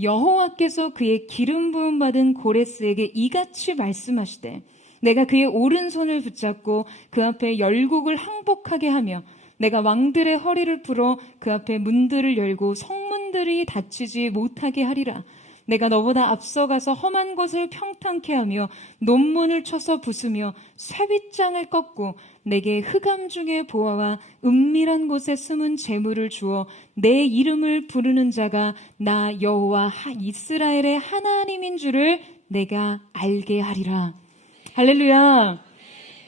여호와께서 그의 기름 부음 받은 고레스에게 이같이 말씀하시되 내가 그의 오른손을 붙잡고 그 앞에 열국을 항복하게 하며 내가 왕들의 허리를 풀어 그 앞에 문들을 열고 성문들이 닫히지 못하게 하리라. 내가 너보다 앞서가서 험한 곳을 평탄케 하며 논문을 쳐서 부수며 쇠빗장을 꺾고 내게 흑암 중의 보화와 은밀한 곳에 숨은 재물을 주어 내 이름을 부르는 자가 나 여호와 이스라엘의 하나님인 줄을 내가 알게 하리라. 할렐루야.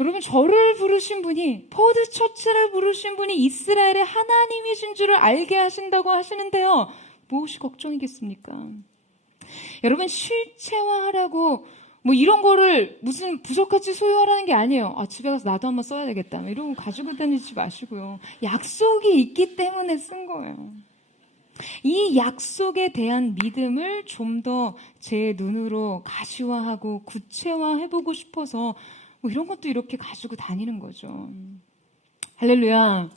여러분, 저를 부르신 분이, 포드처치를 부르신 분이 이스라엘의 하나님이신 줄을 알게 하신다고 하시는데요, 무엇이 걱정이겠습니까? 여러분, 실체화하라고 이런 거를 무슨 부적같이 소유하라는 게 아니에요. 집에 가서 나도 한번 써야 되겠다, 이러고 가지고 다니지 마시고요. 약속이 있기 때문에 쓴 거예요. 이 약속에 대한 믿음을 좀 더 제 눈으로 가시화하고 구체화해보고 싶어서 이런 것도 이렇게 가지고 다니는 거죠. 할렐루야.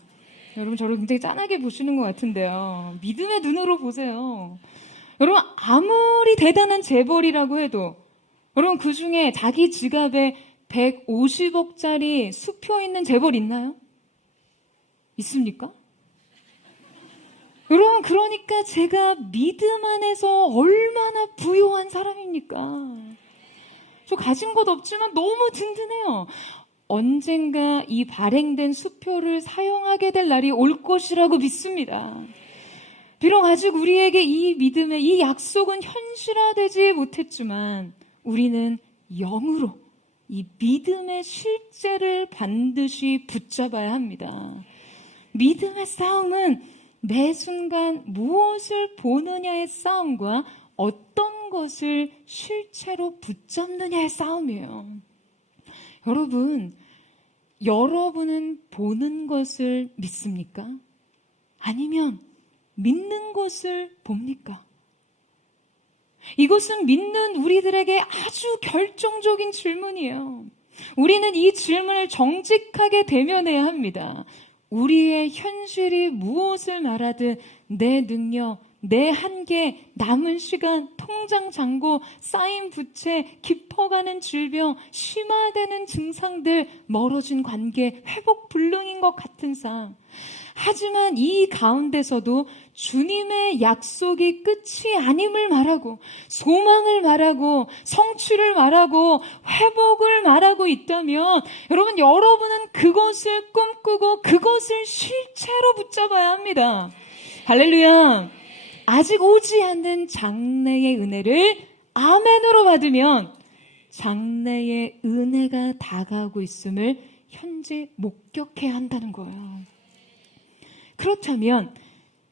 여러분, 저를 굉장히 짠하게 보시는 것 같은데요. 믿음의 눈으로 보세요. 여러분, 아무리 대단한 재벌이라고 해도 여러분, 그 중에 자기 지갑에 150억짜리 수표 있는 재벌 있나요? 있습니까? 여러분, 그러니까 제가 믿음 안에서 얼마나 부유한 사람입니까? 저 가진 것 없지만 너무 든든해요. 언젠가 이 발행된 수표를 사용하게 될 날이 올 것이라고 믿습니다. 비록 아직 우리에게 이 믿음의 이 약속은 현실화되지 못했지만 우리는 영으로 이 믿음의 실제를 반드시 붙잡아야 합니다. 믿음의 싸움은 매 순간 무엇을 보느냐의 싸움과 어떤 것을 실체로 붙잡느냐의 싸움이에요. 여러분은 보는 것을 믿습니까? 아니면 믿는 것을 봅니까? 이것은 믿는 우리들에게 아주 결정적인 질문이에요. 우리는 이 질문을 정직하게 대면해야 합니다. 우리의 현실이 무엇을 말하든 내 능력, 내 한계, 남은 시간, 통장 잔고, 쌓인 부채, 깊어가는 질병, 심화되는 증상들, 멀어진 관계, 회복 불능인 것 같은 상황. 하지만 이 가운데서도 주님의 약속이 끝이 아님을 말하고 소망을 말하고 성취를 말하고 회복을 말하고 있다면 여러분은 그것을 꿈꾸고 그것을 실체로 붙잡아야 합니다. 할렐루야. 아직 오지 않는 장래의 은혜를 아멘으로 받으면 장래의 은혜가 다가오고 있음을 현재 목격해야 한다는 거예요. 그렇다면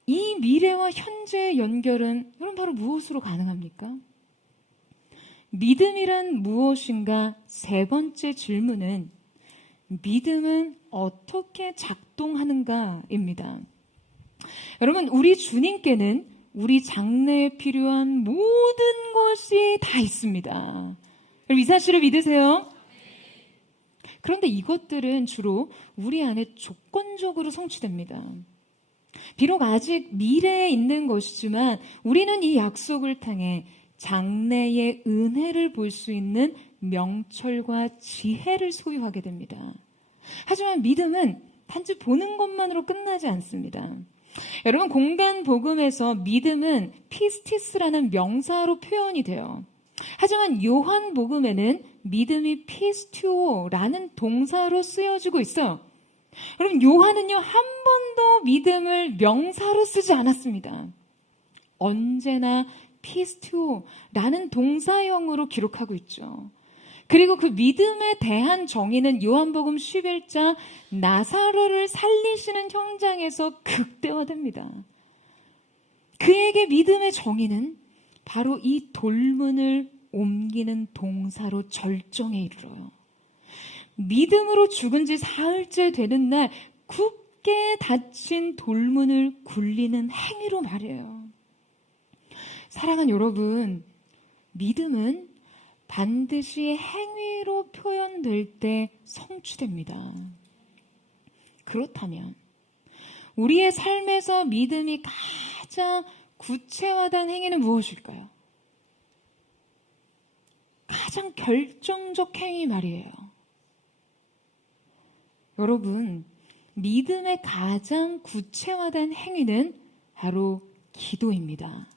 이 미래와 현재의 연결은 여러분 바로 무엇으로 가능합니까? 믿음이란 무엇인가? 세 번째 질문은 믿음은 어떻게 작동하는가입니다. 여러분, 우리 주님께는 우리 장래에 필요한 모든 것이 다 있습니다. 여러분, 이 사실을 믿으세요? 그런데 이것들은 주로 우리 안에 조건적으로 성취됩니다. 비록 아직 미래에 있는 것이지만 우리는 이 약속을 통해 장래의 은혜를 볼 수 있는 명철과 지혜를 소유하게 됩니다. 하지만 믿음은 단지 보는 것만으로 끝나지 않습니다. 여러분, 공간 복음에서 믿음은 피스티스라는 명사로 표현이 돼요. 하지만 요한 복음에는 믿음이 피스튜오라는 동사로 쓰여지고 있어요. 여러분, 요한은요 한 번도 믿음을 명사로 쓰지 않았습니다. 언제나 피스튜오라는 동사형으로 기록하고 있죠. 그리고 그 믿음에 대한 정의는 요한복음 11장 나사로를 살리시는 현장에서 극대화됩니다. 그에게 믿음의 정의는 바로 이 돌문을 옮기는 동사로 절정에 이르러요. 믿음으로 죽은 지 사흘째 되는 날 굳게 닫힌 돌문을 굴리는 행위로 말해요. 사랑하는 여러분, 믿음은 반드시 행위로 표현될 때 성취됩니다. 그렇다면 우리의 삶에서 믿음이 가장 구체화된 행위는 무엇일까요? 가장 결정적 행위 말이에요. 여러분, 믿음의 가장 구체화된 행위는 바로 기도입니다.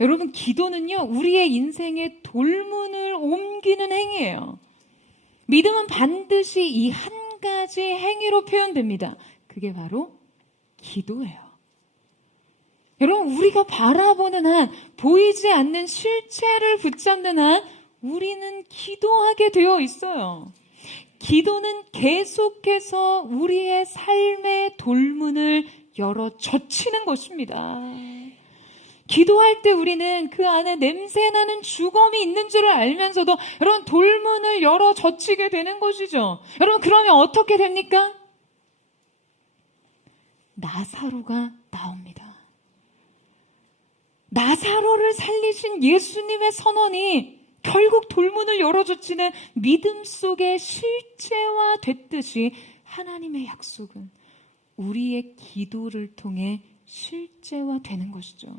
여러분, 기도는요, 우리의 인생의 돌문을 옮기는 행위예요. 믿음은 반드시 이 한 가지 행위로 표현됩니다. 그게 바로 기도예요. 여러분, 우리가 바라보는 한, 보이지 않는 실체를 붙잡는 한, 우리는 기도하게 되어 있어요. 기도는 계속해서 우리의 삶의 돌문을 열어 젖히는 것입니다. 기도할 때 우리는 그 안에 냄새나는 죽음이 있는 줄을 알면서도 여러분 돌문을 열어 젖히게 되는 것이죠. 여러분, 그러면 어떻게 됩니까? 나사로가 나옵니다. 나사로를 살리신 예수님의 선언이 결국 돌문을 열어 젖히는 믿음 속에 실체화됐듯이 하나님의 약속은 우리의 기도를 통해 실제화되는 것이죠.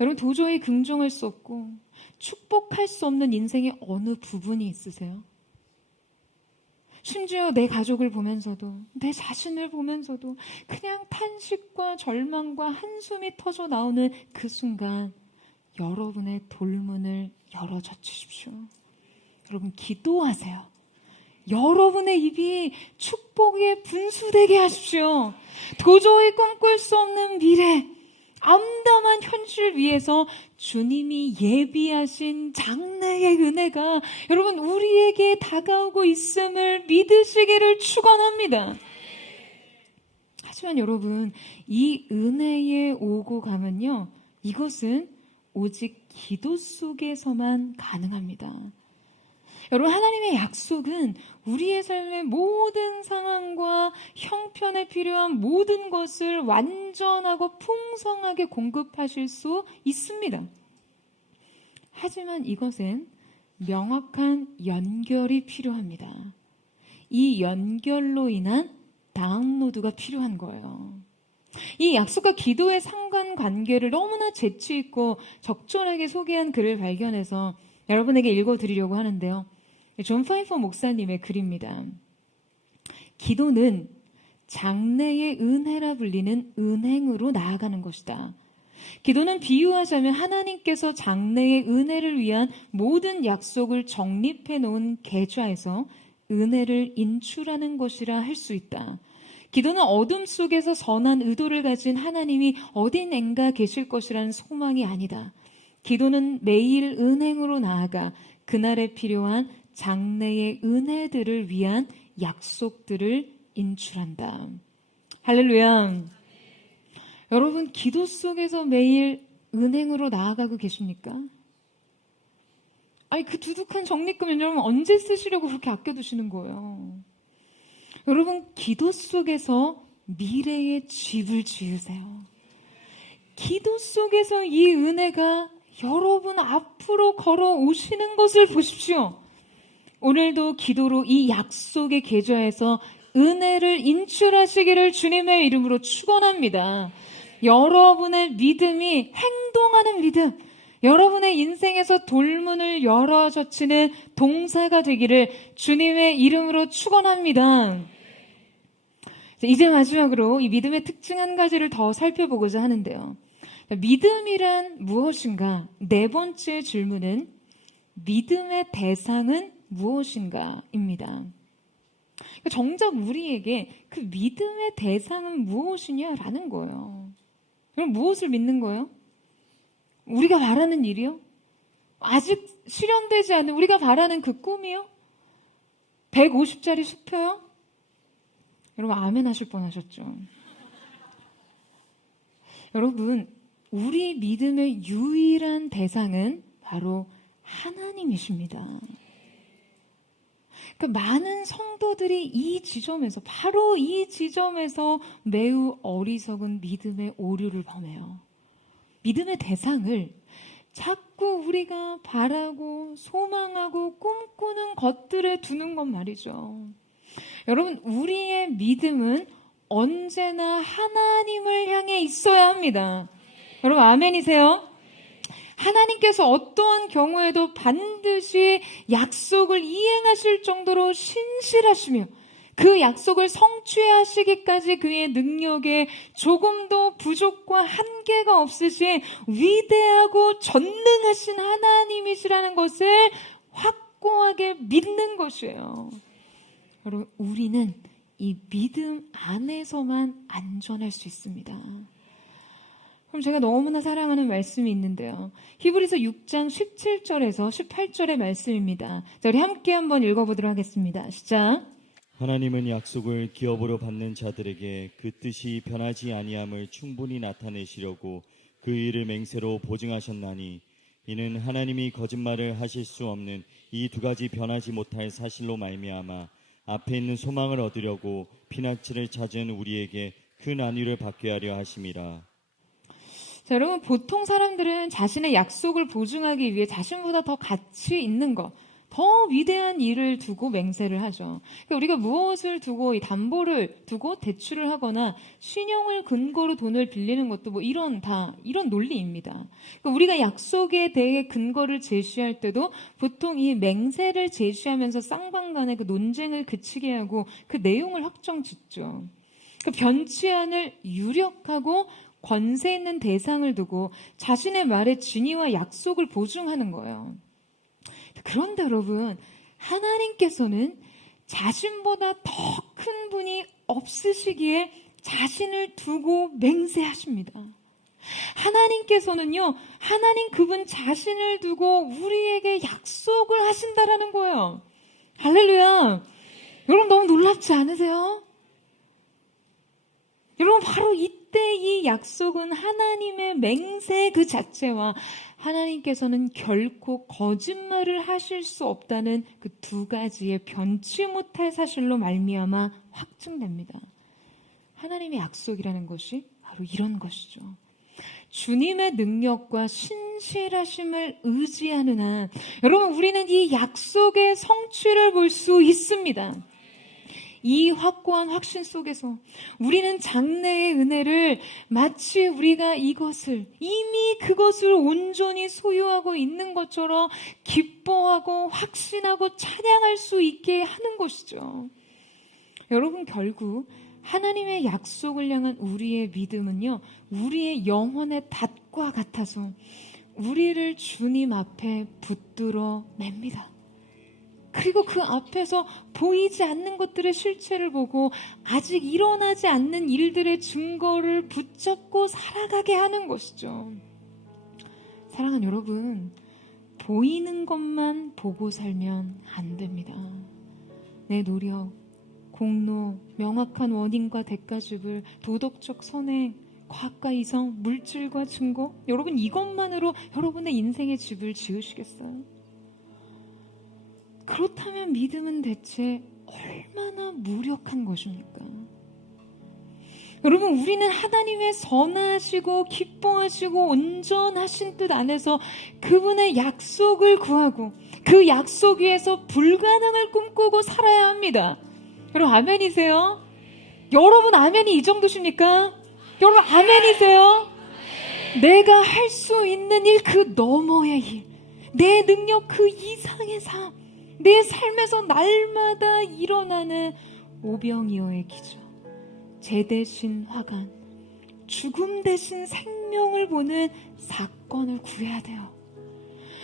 여러분, 도저히 긍정할 수 없고 축복할 수 없는 인생의 어느 부분이 있으세요? 심지어 내 가족을 보면서도, 내 자신을 보면서도 그냥 탄식과 절망과 한숨이 터져 나오는 그 순간 여러분의 돌문을 열어 젖히십시오. 여러분, 기도하세요. 여러분의 입이 축복에 분수되게 하십시오. 도저히 꿈꿀 수 없는 미래, 암담한 현실 위에서 주님이 예비하신 장래의 은혜가 여러분 우리에게 다가오고 있음을 믿으시기를 축원합니다. 하지만 여러분, 이 은혜의 오고 감은요, 이것은 오직 기도 속에서만 가능합니다. 여러분, 하나님의 약속은 우리의 삶의 모든 상황과 형편에 필요한 모든 것을 완전하고 풍성하게 공급하실 수 있습니다. 하지만 이것은 명확한 연결이 필요합니다. 이 연결로 인한 다운로드가 필요한 거예요. 이 약속과 기도의 상관관계를 너무나 재치있고 적절하게 소개한 글을 발견해서 여러분에게 읽어드리려고 하는데요. 존 파이퍼 목사님의 글입니다. 기도는 장래의 은혜라 불리는 은행으로 나아가는 것이다. 기도는 비유하자면 하나님께서 장래의 은혜를 위한 모든 약속을 정립해 놓은 계좌에서 은혜를 인출하는 것이라 할 수 있다. 기도는 어둠 속에서 선한 의도를 가진 하나님이 어딘가 계실 것이라는 소망이 아니다. 기도는 매일 은행으로 나아가 그날에 필요한 장래의 은혜들을 위한 약속들을 인출한다. 할렐루야. 여러분, 기도 속에서 매일 은행으로 나아가고 계십니까? 아니, 그 두둑한 적립금 여러분 언제 쓰시려고 그렇게 아껴두시는 거예요? 여러분, 기도 속에서 미래의 집을 지으세요. 기도 속에서 이 은혜가 여러분 앞으로 걸어오시는 것을 보십시오. 오늘도 기도로 이 약속의 계좌에서 은혜를 인출하시기를 주님의 이름으로 축원합니다. 여러분의 믿음이 행동하는 믿음, 여러분의 인생에서 돌문을 열어젖히는 동사가 되기를 주님의 이름으로 축원합니다. 이제 마지막으로 이 믿음의 특징 한 가지를 더 살펴보고자 하는데요. 믿음이란 무엇인가? 네 번째 질문은 믿음의 대상은 무엇인가?입니다. 정작 우리에게 그 믿음의 대상은 무엇이냐라는 거예요. 그럼 무엇을 믿는 거예요? 우리가 바라는 일이요? 아직 실현되지 않은 우리가 바라는 그 꿈이요? 150짜리 수표요? 여러분 아멘 하실 뻔하셨죠? 여러분, 우리 믿음의 유일한 대상은 바로 하나님이십니다. 그러니까 많은 성도들이 이 지점에서, 바로 이 지점에서 매우 어리석은 믿음의 오류를 범해요. 믿음의 대상을 자꾸 우리가 바라고 소망하고 꿈꾸는 것들에 두는 것 말이죠. 여러분, 우리의 믿음은 언제나 하나님을 향해 있어야 합니다. 여러분 아멘이세요? 하나님께서 어떠한 경우에도 반드시 약속을 이행하실 정도로 신실하시며 그 약속을 성취하시기까지 그의 능력에 조금도 부족과 한계가 없으신 위대하고 전능하신 하나님이시라는 것을 확고하게 믿는 것이에요. 여러분, 우리는 이 믿음 안에서만 안전할 수 있습니다. 그럼 제가 너무나 사랑하는 말씀이 있는데요. 히브리서 6장 17절에서 18절의 말씀입니다. 자, 우리 함께 한번 읽어보도록 하겠습니다. 시작. 하나님은 약속을 기업으로 받는 자들에게 그 뜻이 변하지 아니함을 충분히 나타내시려고 그 일을 맹세로 보증하셨나니 이는 하나님이 거짓말을 하실 수 없는 이 두 가지 변하지 못할 사실로 말미암아 앞에 있는 소망을 얻으려고 피난처를 찾은 우리에게 큰 안위를 받게 하려 하심이라. 자, 여러분, 보통 사람들은 자신의 약속을 보증하기 위해 자신보다 더 가치 있는 것, 더 위대한 일을 두고 맹세를 하죠. 그러니까 우리가 무엇을 두고 이 담보를 두고 대출을 하거나 신용을 근거로 돈을 빌리는 것도 뭐 이런 논리입니다. 그러니까 우리가 약속에 대해 근거를 제시할 때도 보통 이 맹세를 제시하면서 쌍방 간의 그 논쟁을 그치게 하고 그 내용을 확정 짓죠. 그러니까 변치 않을 유력하고 권세 있는 대상을 두고 자신의 말의 진위와 약속을 보증하는 거예요. 그런데 여러분, 하나님께서는 자신보다 더 큰 분이 없으시기에 자신을 두고 맹세하십니다. 하나님께서는요, 하나님 그분 자신을 두고 우리에게 약속을 하신다라는 거예요. 할렐루야. 여러분 너무 놀랍지 않으세요? 여러분, 바로 이때 이 약속은 하나님의 맹세 그 자체와 하나님께서는 결코 거짓말을 하실 수 없다는 그 두 가지의 변치 못할 사실로 말미암아 확증됩니다. 하나님의 약속이라는 것이 바로 이런 것이죠. 주님의 능력과 신실하심을 의지하는 한 여러분, 우리는 이 약속의 성취를 볼 수 있습니다. 이 확고한 확신 속에서 우리는 장래의 은혜를 마치 우리가 이미 그것을 온전히 소유하고 있는 것처럼 기뻐하고 확신하고 찬양할 수 있게 하는 것이죠. 여러분, 결국 하나님의 약속을 향한 우리의 믿음은요, 우리의 영혼의 닷과 같아서 우리를 주님 앞에 붙들어 냅니다. 그리고 그 앞에서 보이지 않는 것들의 실체를 보고 아직 일어나지 않는 일들의 증거를 붙잡고 살아가게 하는 것이죠. 사랑하는 여러분, 보이는 것만 보고 살면 안 됩니다. 내 노력, 공로, 명확한 원인과 대가집을, 도덕적 선행, 과학과 이성, 물질과 증거, 여러분 이것만으로 여러분의 인생의 집을 지으시겠어요? 그렇다면 믿음은 대체 얼마나 무력한 것입니까? 여러분, 우리는 하나님의 선하시고 기뻐하시고 온전하신 뜻 안에서 그분의 약속을 구하고 그 약속 위에서 불가능을 꿈꾸고 살아야 합니다. 여러분, 아멘이세요? 여러분, 아멘이 이 정도십니까? 여러분, 아멘이세요? 내가 할 수 있는 일 그 너머의 일, 내 능력 그 이상의 삶, 내 삶에서 날마다 일어나는 오병이어의 기적, 재 대신 화관, 죽음 대신 생명을 보는 사건을 구해야 돼요.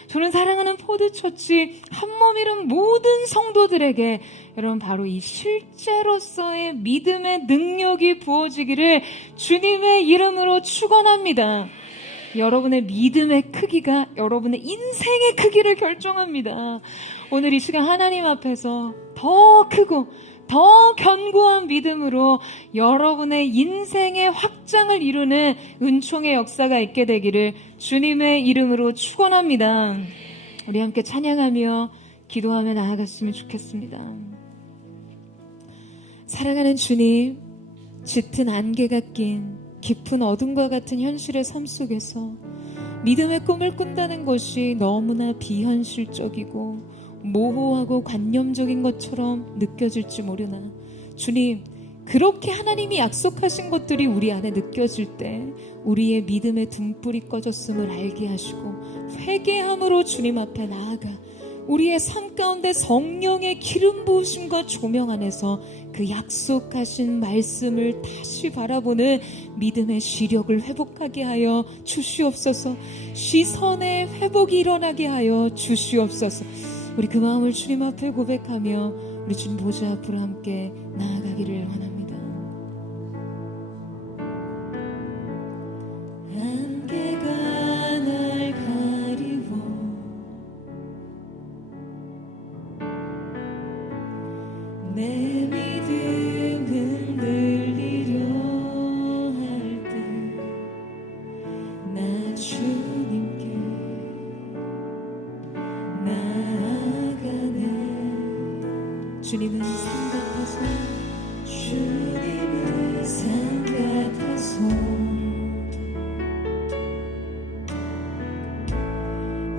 저는 사랑하는 포드처치 한몸 잃은 모든 성도들에게 여러분, 바로 이 실제로서의 믿음의 능력이 부어지기를 주님의 이름으로 축원합니다. 여러분의 믿음의 크기가 여러분의 인생의 크기를 결정합니다. 오늘 이 시간 하나님 앞에서 더 크고 더 견고한 믿음으로 여러분의 인생의 확장을 이루는 은총의 역사가 있게 되기를 주님의 이름으로 축원합니다. 우리 함께 찬양하며 기도하며 나아갔으면 좋겠습니다. 사랑하는 주님, 짙은 안개가 낀 깊은 어둠과 같은 현실의 삶 속에서 믿음의 꿈을 꾼다는 것이 너무나 비현실적이고 모호하고 관념적인 것처럼 느껴질지 모르나, 주님, 그렇게 하나님이 약속하신 것들이 우리 안에 느껴질 때 우리의 믿음의 등불이 꺼졌음을 알게 하시고 회개함으로 주님 앞에 나아가 우리의 삶 가운데 성령의 기름 부으심과 조명 안에서 그 약속하신 말씀을 다시 바라보는 믿음의 시력을 회복하게 하여 주시옵소서. 시선의 회복이 일어나게 하여 주시옵소서. 우리 그 마음을 주님 앞에 고백하며 우리 주님 보좌 앞으로 함께 나아가기를 원합니다. 안개가 날 가리워 내 믿음 흔들리려 할 때 나 주님께 나아가네. 주님은 산 같아서, 주님은 산 같아서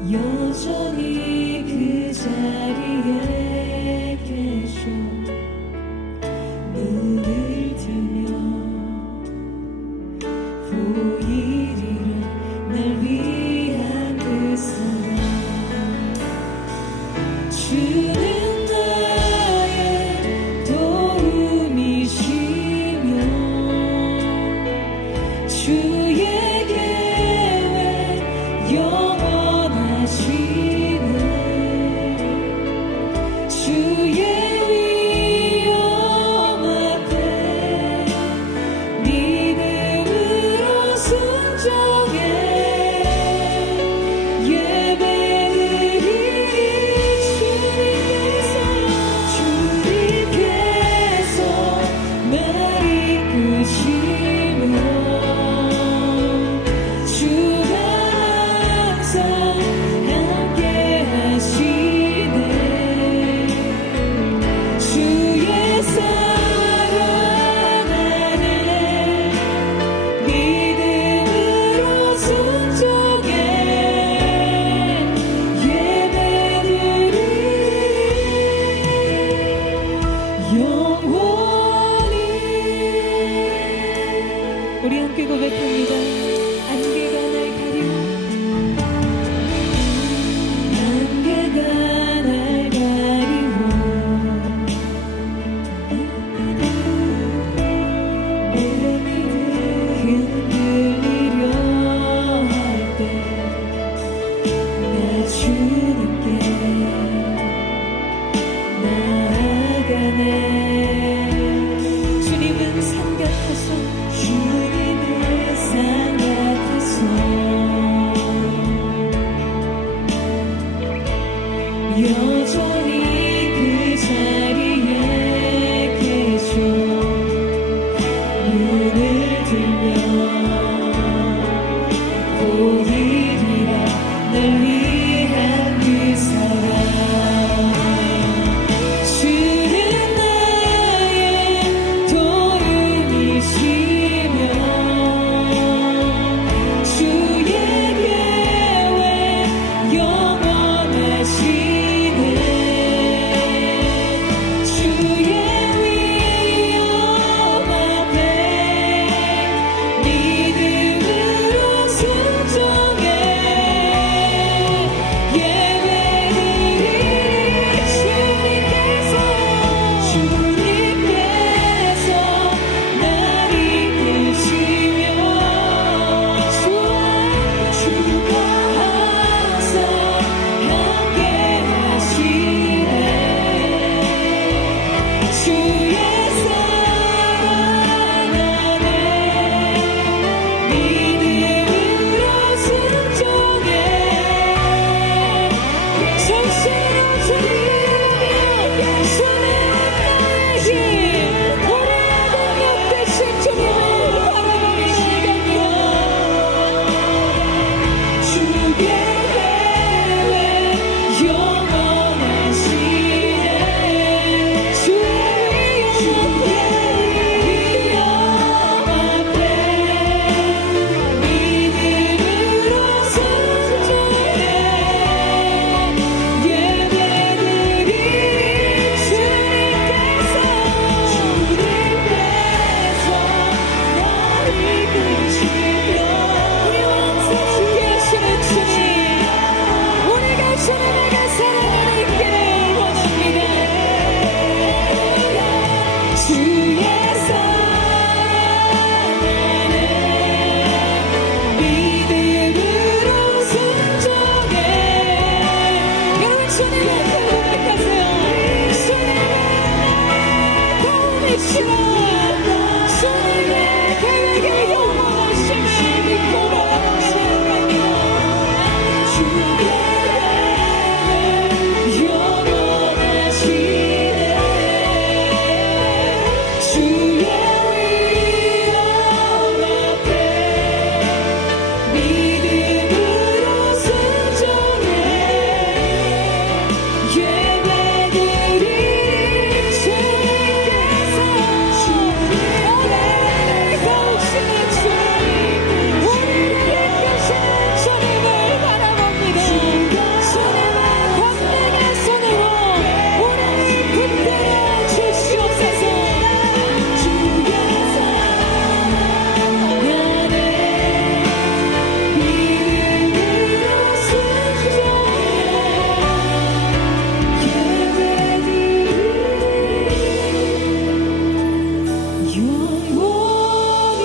여전히 그 자리에 계셔. 눈을 뜨면 보이리라 날 위한 그 사랑. 주는 나의 도움이시며 주의 계획 영원하시네. 주의 위엄 앞에 주의 사랑하네 믿음으로 순종해. 여러분 주님의 고백하세요. 주님의 도움이시라. 주님의 계획에 영원하심을 믿고 바라보시옵니다. 주의 영원하시네. 주의 위엄 앞에 믿음으로 순종해 예배드리리. 주님께서 우리를 도우시는 주님, 우리를 이끄시는 주님을 바라봅니다. 주님의 권능의 손으로 우리를 붙들어 주시옵소서. 주의 사랑하네 믿음으로 순종해 예배드리리. 영원히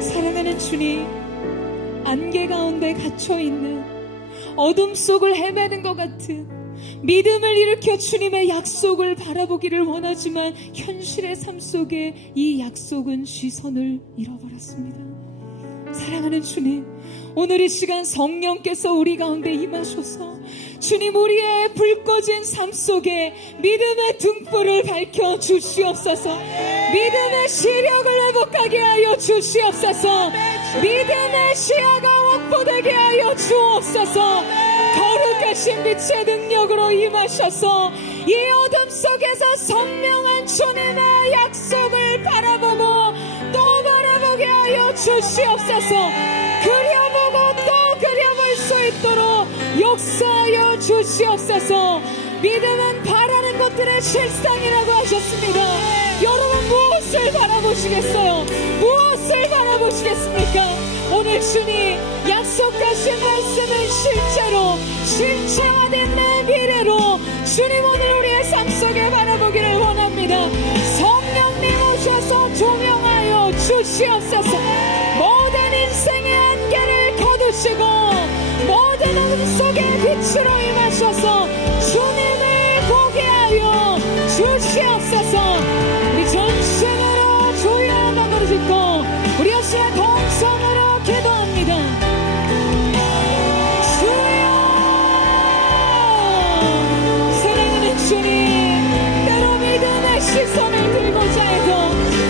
사랑하는 주님, 안개 가운데 갇혀있는 어둠 속을 헤매는 것 같은 믿음을 일으켜 주님의 약속을 바라보기를 원하지만 현실의 삶 속에 이 약속은 시선을 잃어버렸습니다. 사랑하는 주님, 오늘 이 시간 성령께서 우리 가운데 임하셔서 주님, 우리의 불 꺼진 삶 속에 믿음의 등불을 밝혀 주시옵소서. 믿음의 시력을 회복하게 하여 주시옵소서. 믿음의 시야가 확보되게 하여 주옵소서. 거룩하신 빛의 능력으로 임하셔서 이 어둠 속에서 선명한 주님의 약속을 바라보고 또 바라보게 하여 주시옵소서. 그려보고 또 그려볼 수 있도록 역사하여 주시옵소서. 믿음은 바라는 것들의 실상이라고 하셨습니다. 여러분 무엇을 바라보시겠어요? 무엇을 바라보시겠습니까? 오늘 주님 약속하신 말씀은 실제로 실체화된 내 미래로 주님 오늘 우리의 삶 속에 바라보기를 원합니다. 성령님 오셔서 조명하여 주시옵소서. 모든 인생의 안개를 거두시고 모든 어둠 속에 빛으로 임하셔서 주님을 보게 하여 주시옵소서. 우리 전심으로 주여 마음을 짓고 우리 역시나 동성으로 기도합니다. 주여, 사랑하는 주님, 때로 믿음의 시선을 들고자 해도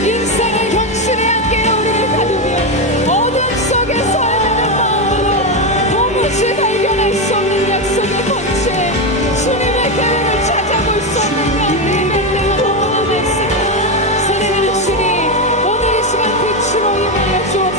인생의 현실의 안개에 우리를 가두며 어둠 속에서 헤매는 마음으로 도무지 발견할 수 없는 약속의 본체 주님의 계획을 찾아볼 수 없는 하나님의 때로 사랑하는 주님, 오늘 이 시간 빛으로 임하여 주옵소서.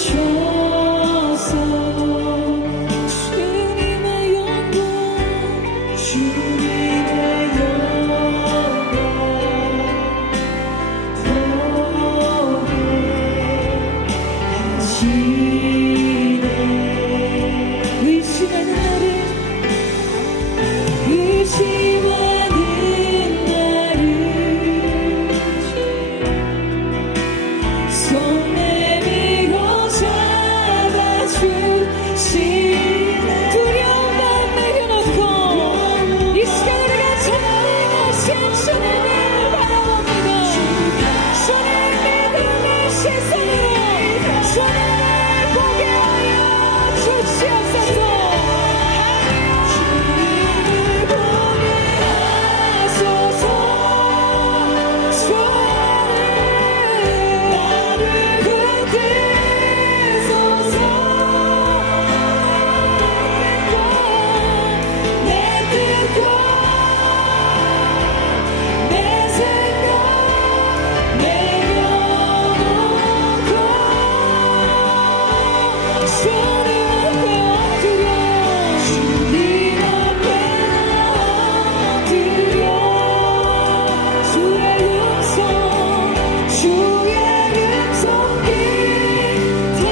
주셔서 주님의 영광 주님의 영광 보게 하시네. 의심하는 나를 손 내밀어 잡아주시네. 두려운 마음 내려놓고 이 시간 우리가 전하신 주님을 바라봅니다. 주님의 믿음의 시선으로 주님을 보게 하여 주시옵소서. 주님을 보게 하소서. 나를 붙드소서. 내 뜻과 내 생각 내려놓고 주님 앞에 엎드려 주님 앞에 엎드려 주의 음성 주의 음성 기다리니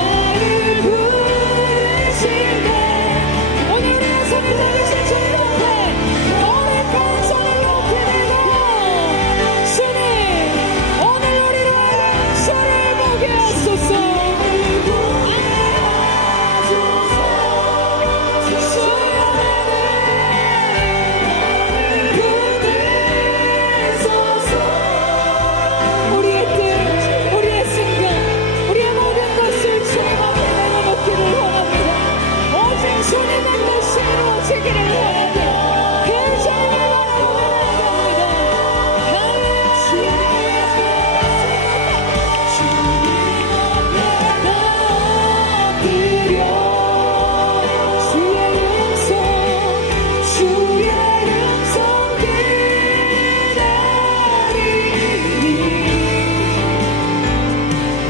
나를 부르실 때 오늘 우리가 선포하신 주님 앞에 너의 감정을 높이 들고 주님 오늘 우리를 주를 보게 하소서. 우리의 뜻, 우리의 생각, 우리의 모든 것을 주님 앞에 내려놓기를 원합니다. 오직 주님의 뜻이 이루어지기를 원합니다. 그 주님을 바라보며 나아갑니다. 할렐루야. 주님 앞에 엎드려 주의 음성 주의 음성 기다리니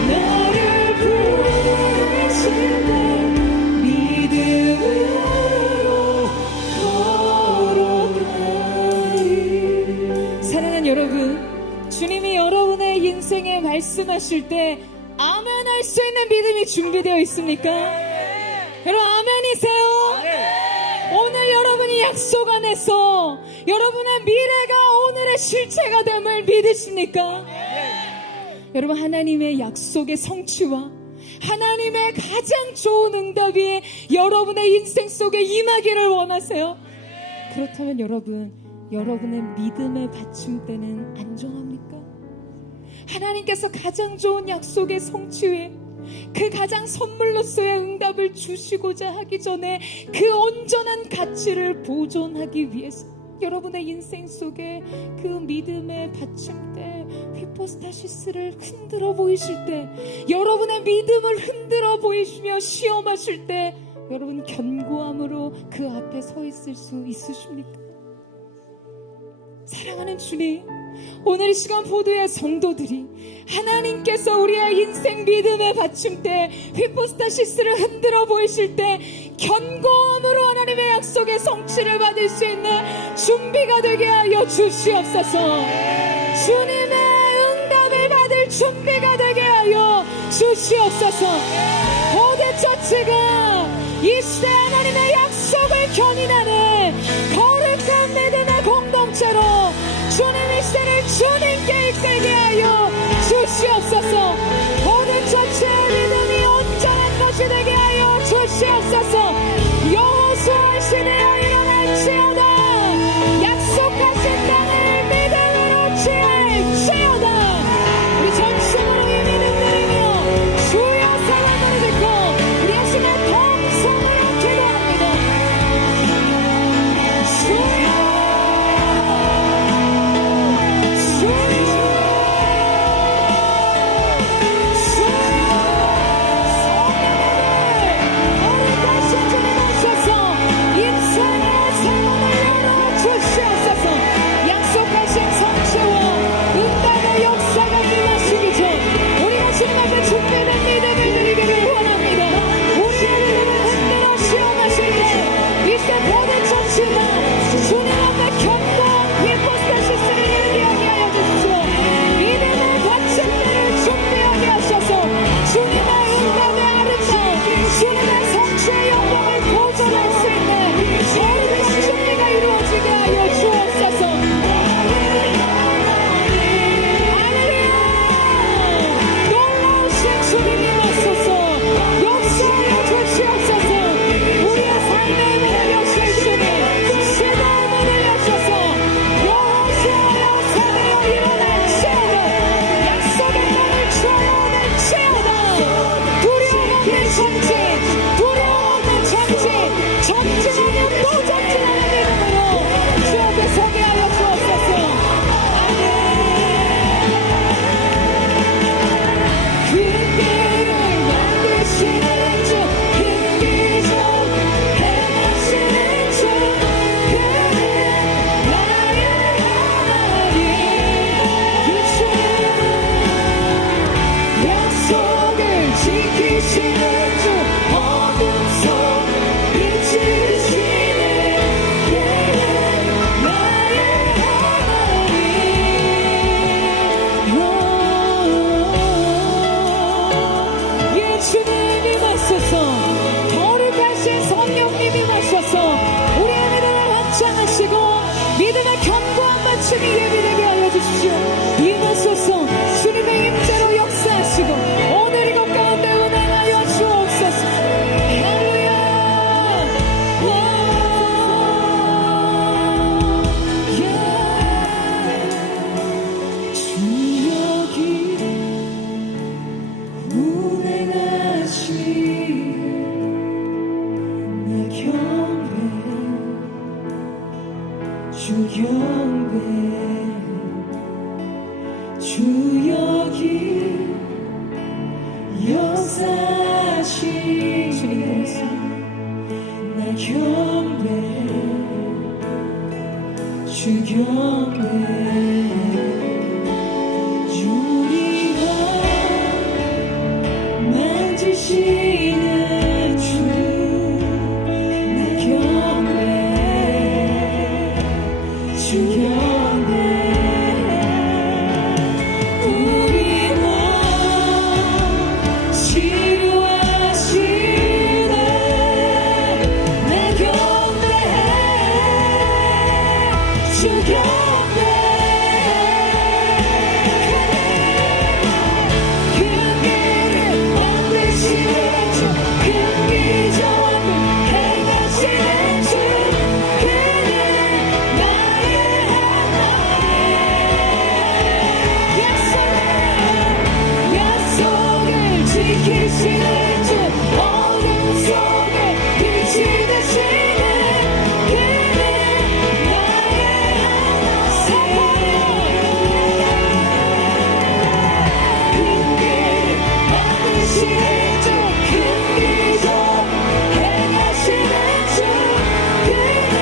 나를 부르실 때 믿음으로 걸어가리. 사랑하는 여러분, 주님이 여러분의 인생에 말씀하실 때 아멘할 수 있는 믿음이 준비되어 있습니까? 여러분 아멘이세요? 오늘 여러분이 약속 안에서 여러분의 미래가 오늘의 실체가 됨을 믿으십니까? 여러분 하나님의 약속의 성취와 하나님의 가장 좋은 응답이 여러분의 인생 속에 임하기를 원하세요? 그렇다면 여러분의 믿음의 받침대는 안정합니까? 하나님께서 가장 좋은 약속의 성취 후에 그 가장 선물로서의 응답을 주시고자 하기 전에 그 온전한 가치를 보존하기 위해서 여러분의 인생 속에 그 믿음의 받침대 휘포스타시스를 흔들어 보이실 때, 여러분의 믿음을 흔들어 보이시며 시험하실 때 여러분 견고함으로 그 앞에 서 있을 수 있으십니까? 사랑하는 주님, 오늘 이 시간 보도의 성도들이 하나님께서 우리의 인생 믿음의 받침대 휘포스타시스를 흔들어 보이실 때 견고함으로 하나님의 약속의 성취를 받을 수 있는 준비가 되게 하여 주시옵소서. 주님의 응답을 받을 준비가 되게 하여 주시옵소서. 보대처치가 이 시대 하나님의 약속을 견인하는 거룩한 믿음의 공동체로 주님 이 시대를 주님께 이끌게 하여 주시옵소서. 모든 자체의 믿음이 온전한 것이 되게 하여 주시옵소서. 여호수아 시대여 일어날지어다. 약속하신 땅을 믿음으로 취할지어다. 우리 전심으로 이 믿음 누리며 주여 사랑을 듣고 우리 하시는 동성으로 기도합니다. 주여 주여 주시다. 주님 앞에 견고한 히포스타시스를 이루게 하여 주십시오. 믿음의 받침대를 준비하게 하셔서 주님의 응답의 아름다움, 주님의 성취의 영광을 보존할 수 있는 모든 준비가 이루어지게 하여 주옵소서. 놀라우신 주님이 왔소서. 역사하여 주시옵소서. 우리의 삶의 문을 여실 주님, 신의 문을 여셔서 여호수아여 사내어 일어날지어다. 약속의 땅을 주어낼지어다. 두려움 없는 전진, 두려움 없는 전진, 전진하면 또 전진하는 이름으로 주 앞에 서게 하여 주옵소서. 그 길을 만드시는 주, 그 비전 행하시는 주, 그는 나의 하나님. 그 주님은 약속을 지키시는 주, 어둠 속 빛이 되시는 그는 나의 하나님. 예수님이 마셔서 거룩하신 성령님이 마셔서 우리의 믿음을 확장하시고 믿음의 견고한 받침이 예비되게 하여 주십시오. 임하소서. 주님의 임재로 역사하시고 오늘 이곳 가운데 운행하여 주옵소서. 할렐루야. 주 여기 운행하시길 나 경배, 주 경배. 주 여기 역사하시길 나 경배, 주 경배. 주리가 만지시는 주, 나 경배, 주 경배. 우리 마음 치료하시네. 나 경배해, 주 경배. 큰 길을 만드시는 주, 큰 비전을 행하시는 주, 그는 나의 하나님. 약속을 지키시는 주, 어둠 속에 빛이 되시는 그는 나의 하나님. 큰 길을 만드시는 주, 큰 비전 행하시는 주, 그는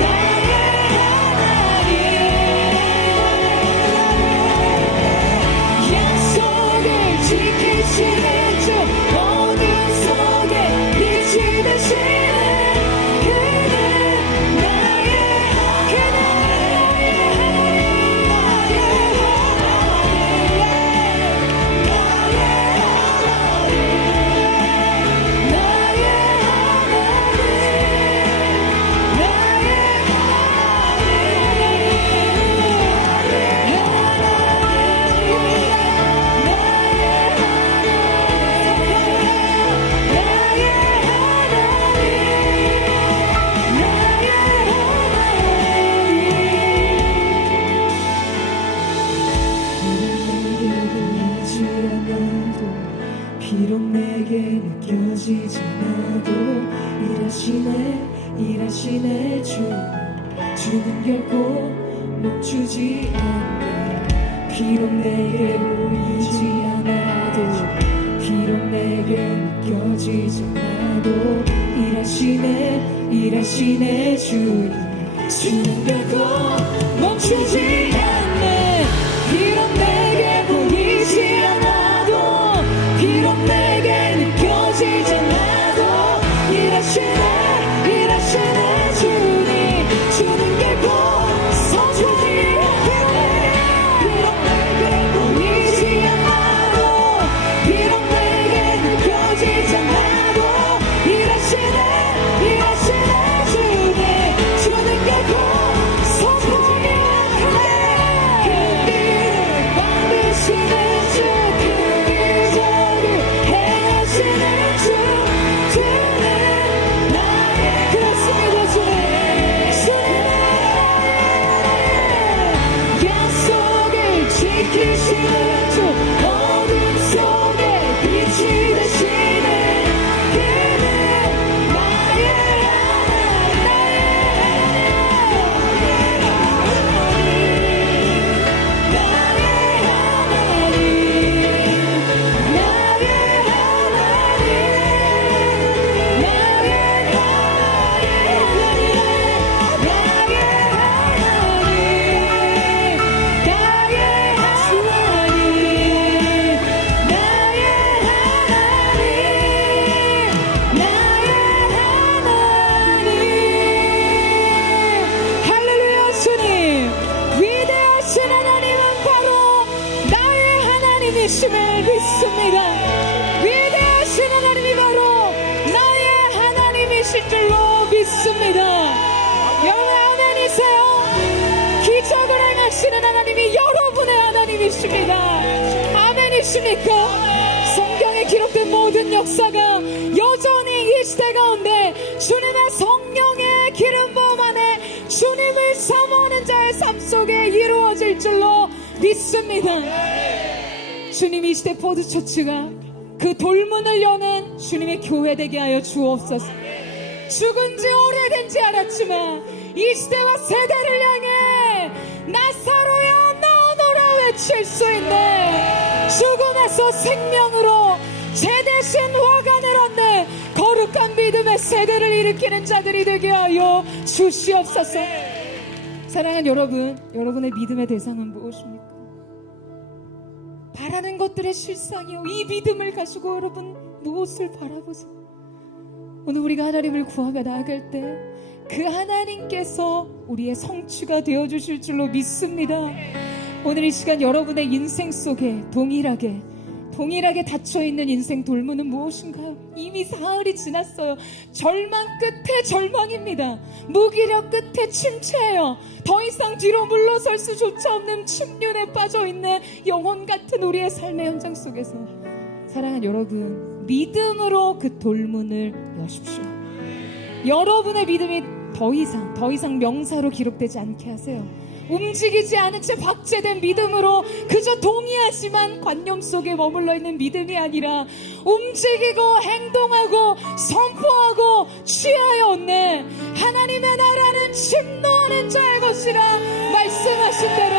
나의 하나님. 약속을 지키시는 주, 어둠 속에 빛이 되시는 그는 나의 비록 내게 느껴지지 않아도 일하시네 주는 결코 멈추지 않네. 비록 내게 보이지 않아도 비록 내게 느껴지지 않아도 일하시네 주는 결코 멈추지 않네. 비록 내게 보이지 않아도 비록 내게 느껴지지 않아도 일하시네 주님. 주 어둠 속에 빛이 되시는 그는 나의 하나님, 할렐루야. 주님, 위대하신 하나님은 바로 나의 하나님이심을 믿습니다. 위대하신 하나님이 바로 나의 하나님이신 줄로 믿습니다. 여러분 아멘이세요? 기적을 행하시는 하나님이 여러분의 하나님이십니다. 아멘이십니까? 성경에 기록된 모든 역사가 여전히 이 시대 가운데 주님의 성령의 기름 부음 안에 주님을 사모하는 자의 삶 속에 이루어질 줄로 믿습니다. 주님, 이 시대 포드처치가 그 돌문을 여는 주님의 교회 되게 하여 주옵소서. 죽은 지 오래된지 알았지만 이 시대와 세대를 향해 나사로야 나오너라 외칠 수 있는 죽음에서 생명으로 제대신 화관을 얻는 거룩한 믿음의 세대를 일으키는 자들이 되게 하여 주시옵소서. 사랑하는 여러분, 여러분의 믿음의 대상은 무엇입니까? 바라는 것들의 실상이요, 이 믿음을 가지고 여러분 무엇을 바라보세요? 오늘 우리가 하나님을 구하며 나아갈 때 그 하나님께서 우리의 성취가 되어주실 줄로 믿습니다. 오늘 이 시간 여러분의 인생 속에 동일하게 닫혀있는 인생 돌문은 무엇인가요? 이미 사흘이 지났어요. 절망 끝에 절망입니다. 무기력 끝에 침체예요. 더 이상 뒤로 물러설 수조차 없는 침륜에 빠져있는 영혼 같은 우리의 삶의 현장 속에서 사랑하는 여러분, 믿음으로 그 돌문을 여십시오. 여러분의 믿음이 더 이상 명사로 기록되지 않게 하세요. 움직이지 않은 채 박제된 믿음으로 그저 동의하지만 관념 속에 머물러 있는 믿음이 아니라 움직이고 행동하고 선포하고 취하여 얻는 하나님의 나라는 침노하는 자의 것이라 말씀하신 대로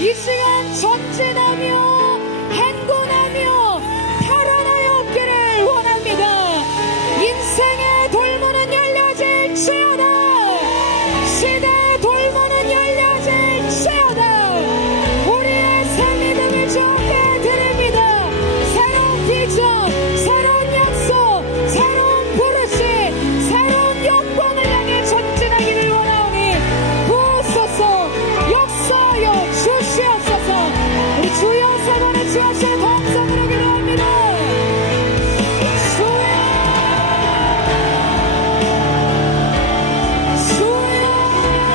이 시간 전진하며 행군하며 달아나여 얻기를 원합니다. 인생의 돌문은 열려질지어다. 시대의 돌문은 열려질지어다. 우리의 새 믿음을 주께 드립니다. 새로운 비전, 새로운 약속, 새로운 부르심, 새로운 영광을 향해 전진하기를 원하오니 부으소서. 역사하여 주시옵소서. 우리 주여 사모는 주하시는 동성으로 기도합니다. 주여, 주여,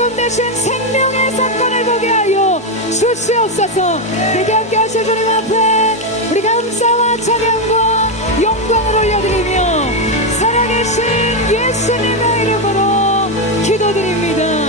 죽음 대신 생명의 사건을 보게 하여 주시옵소서. 되게 함께 하실 주님 앞에 우리 감사와 찬양과 영광을 올려드리며 살아계신 예수님의 이름으로 기도드립니다.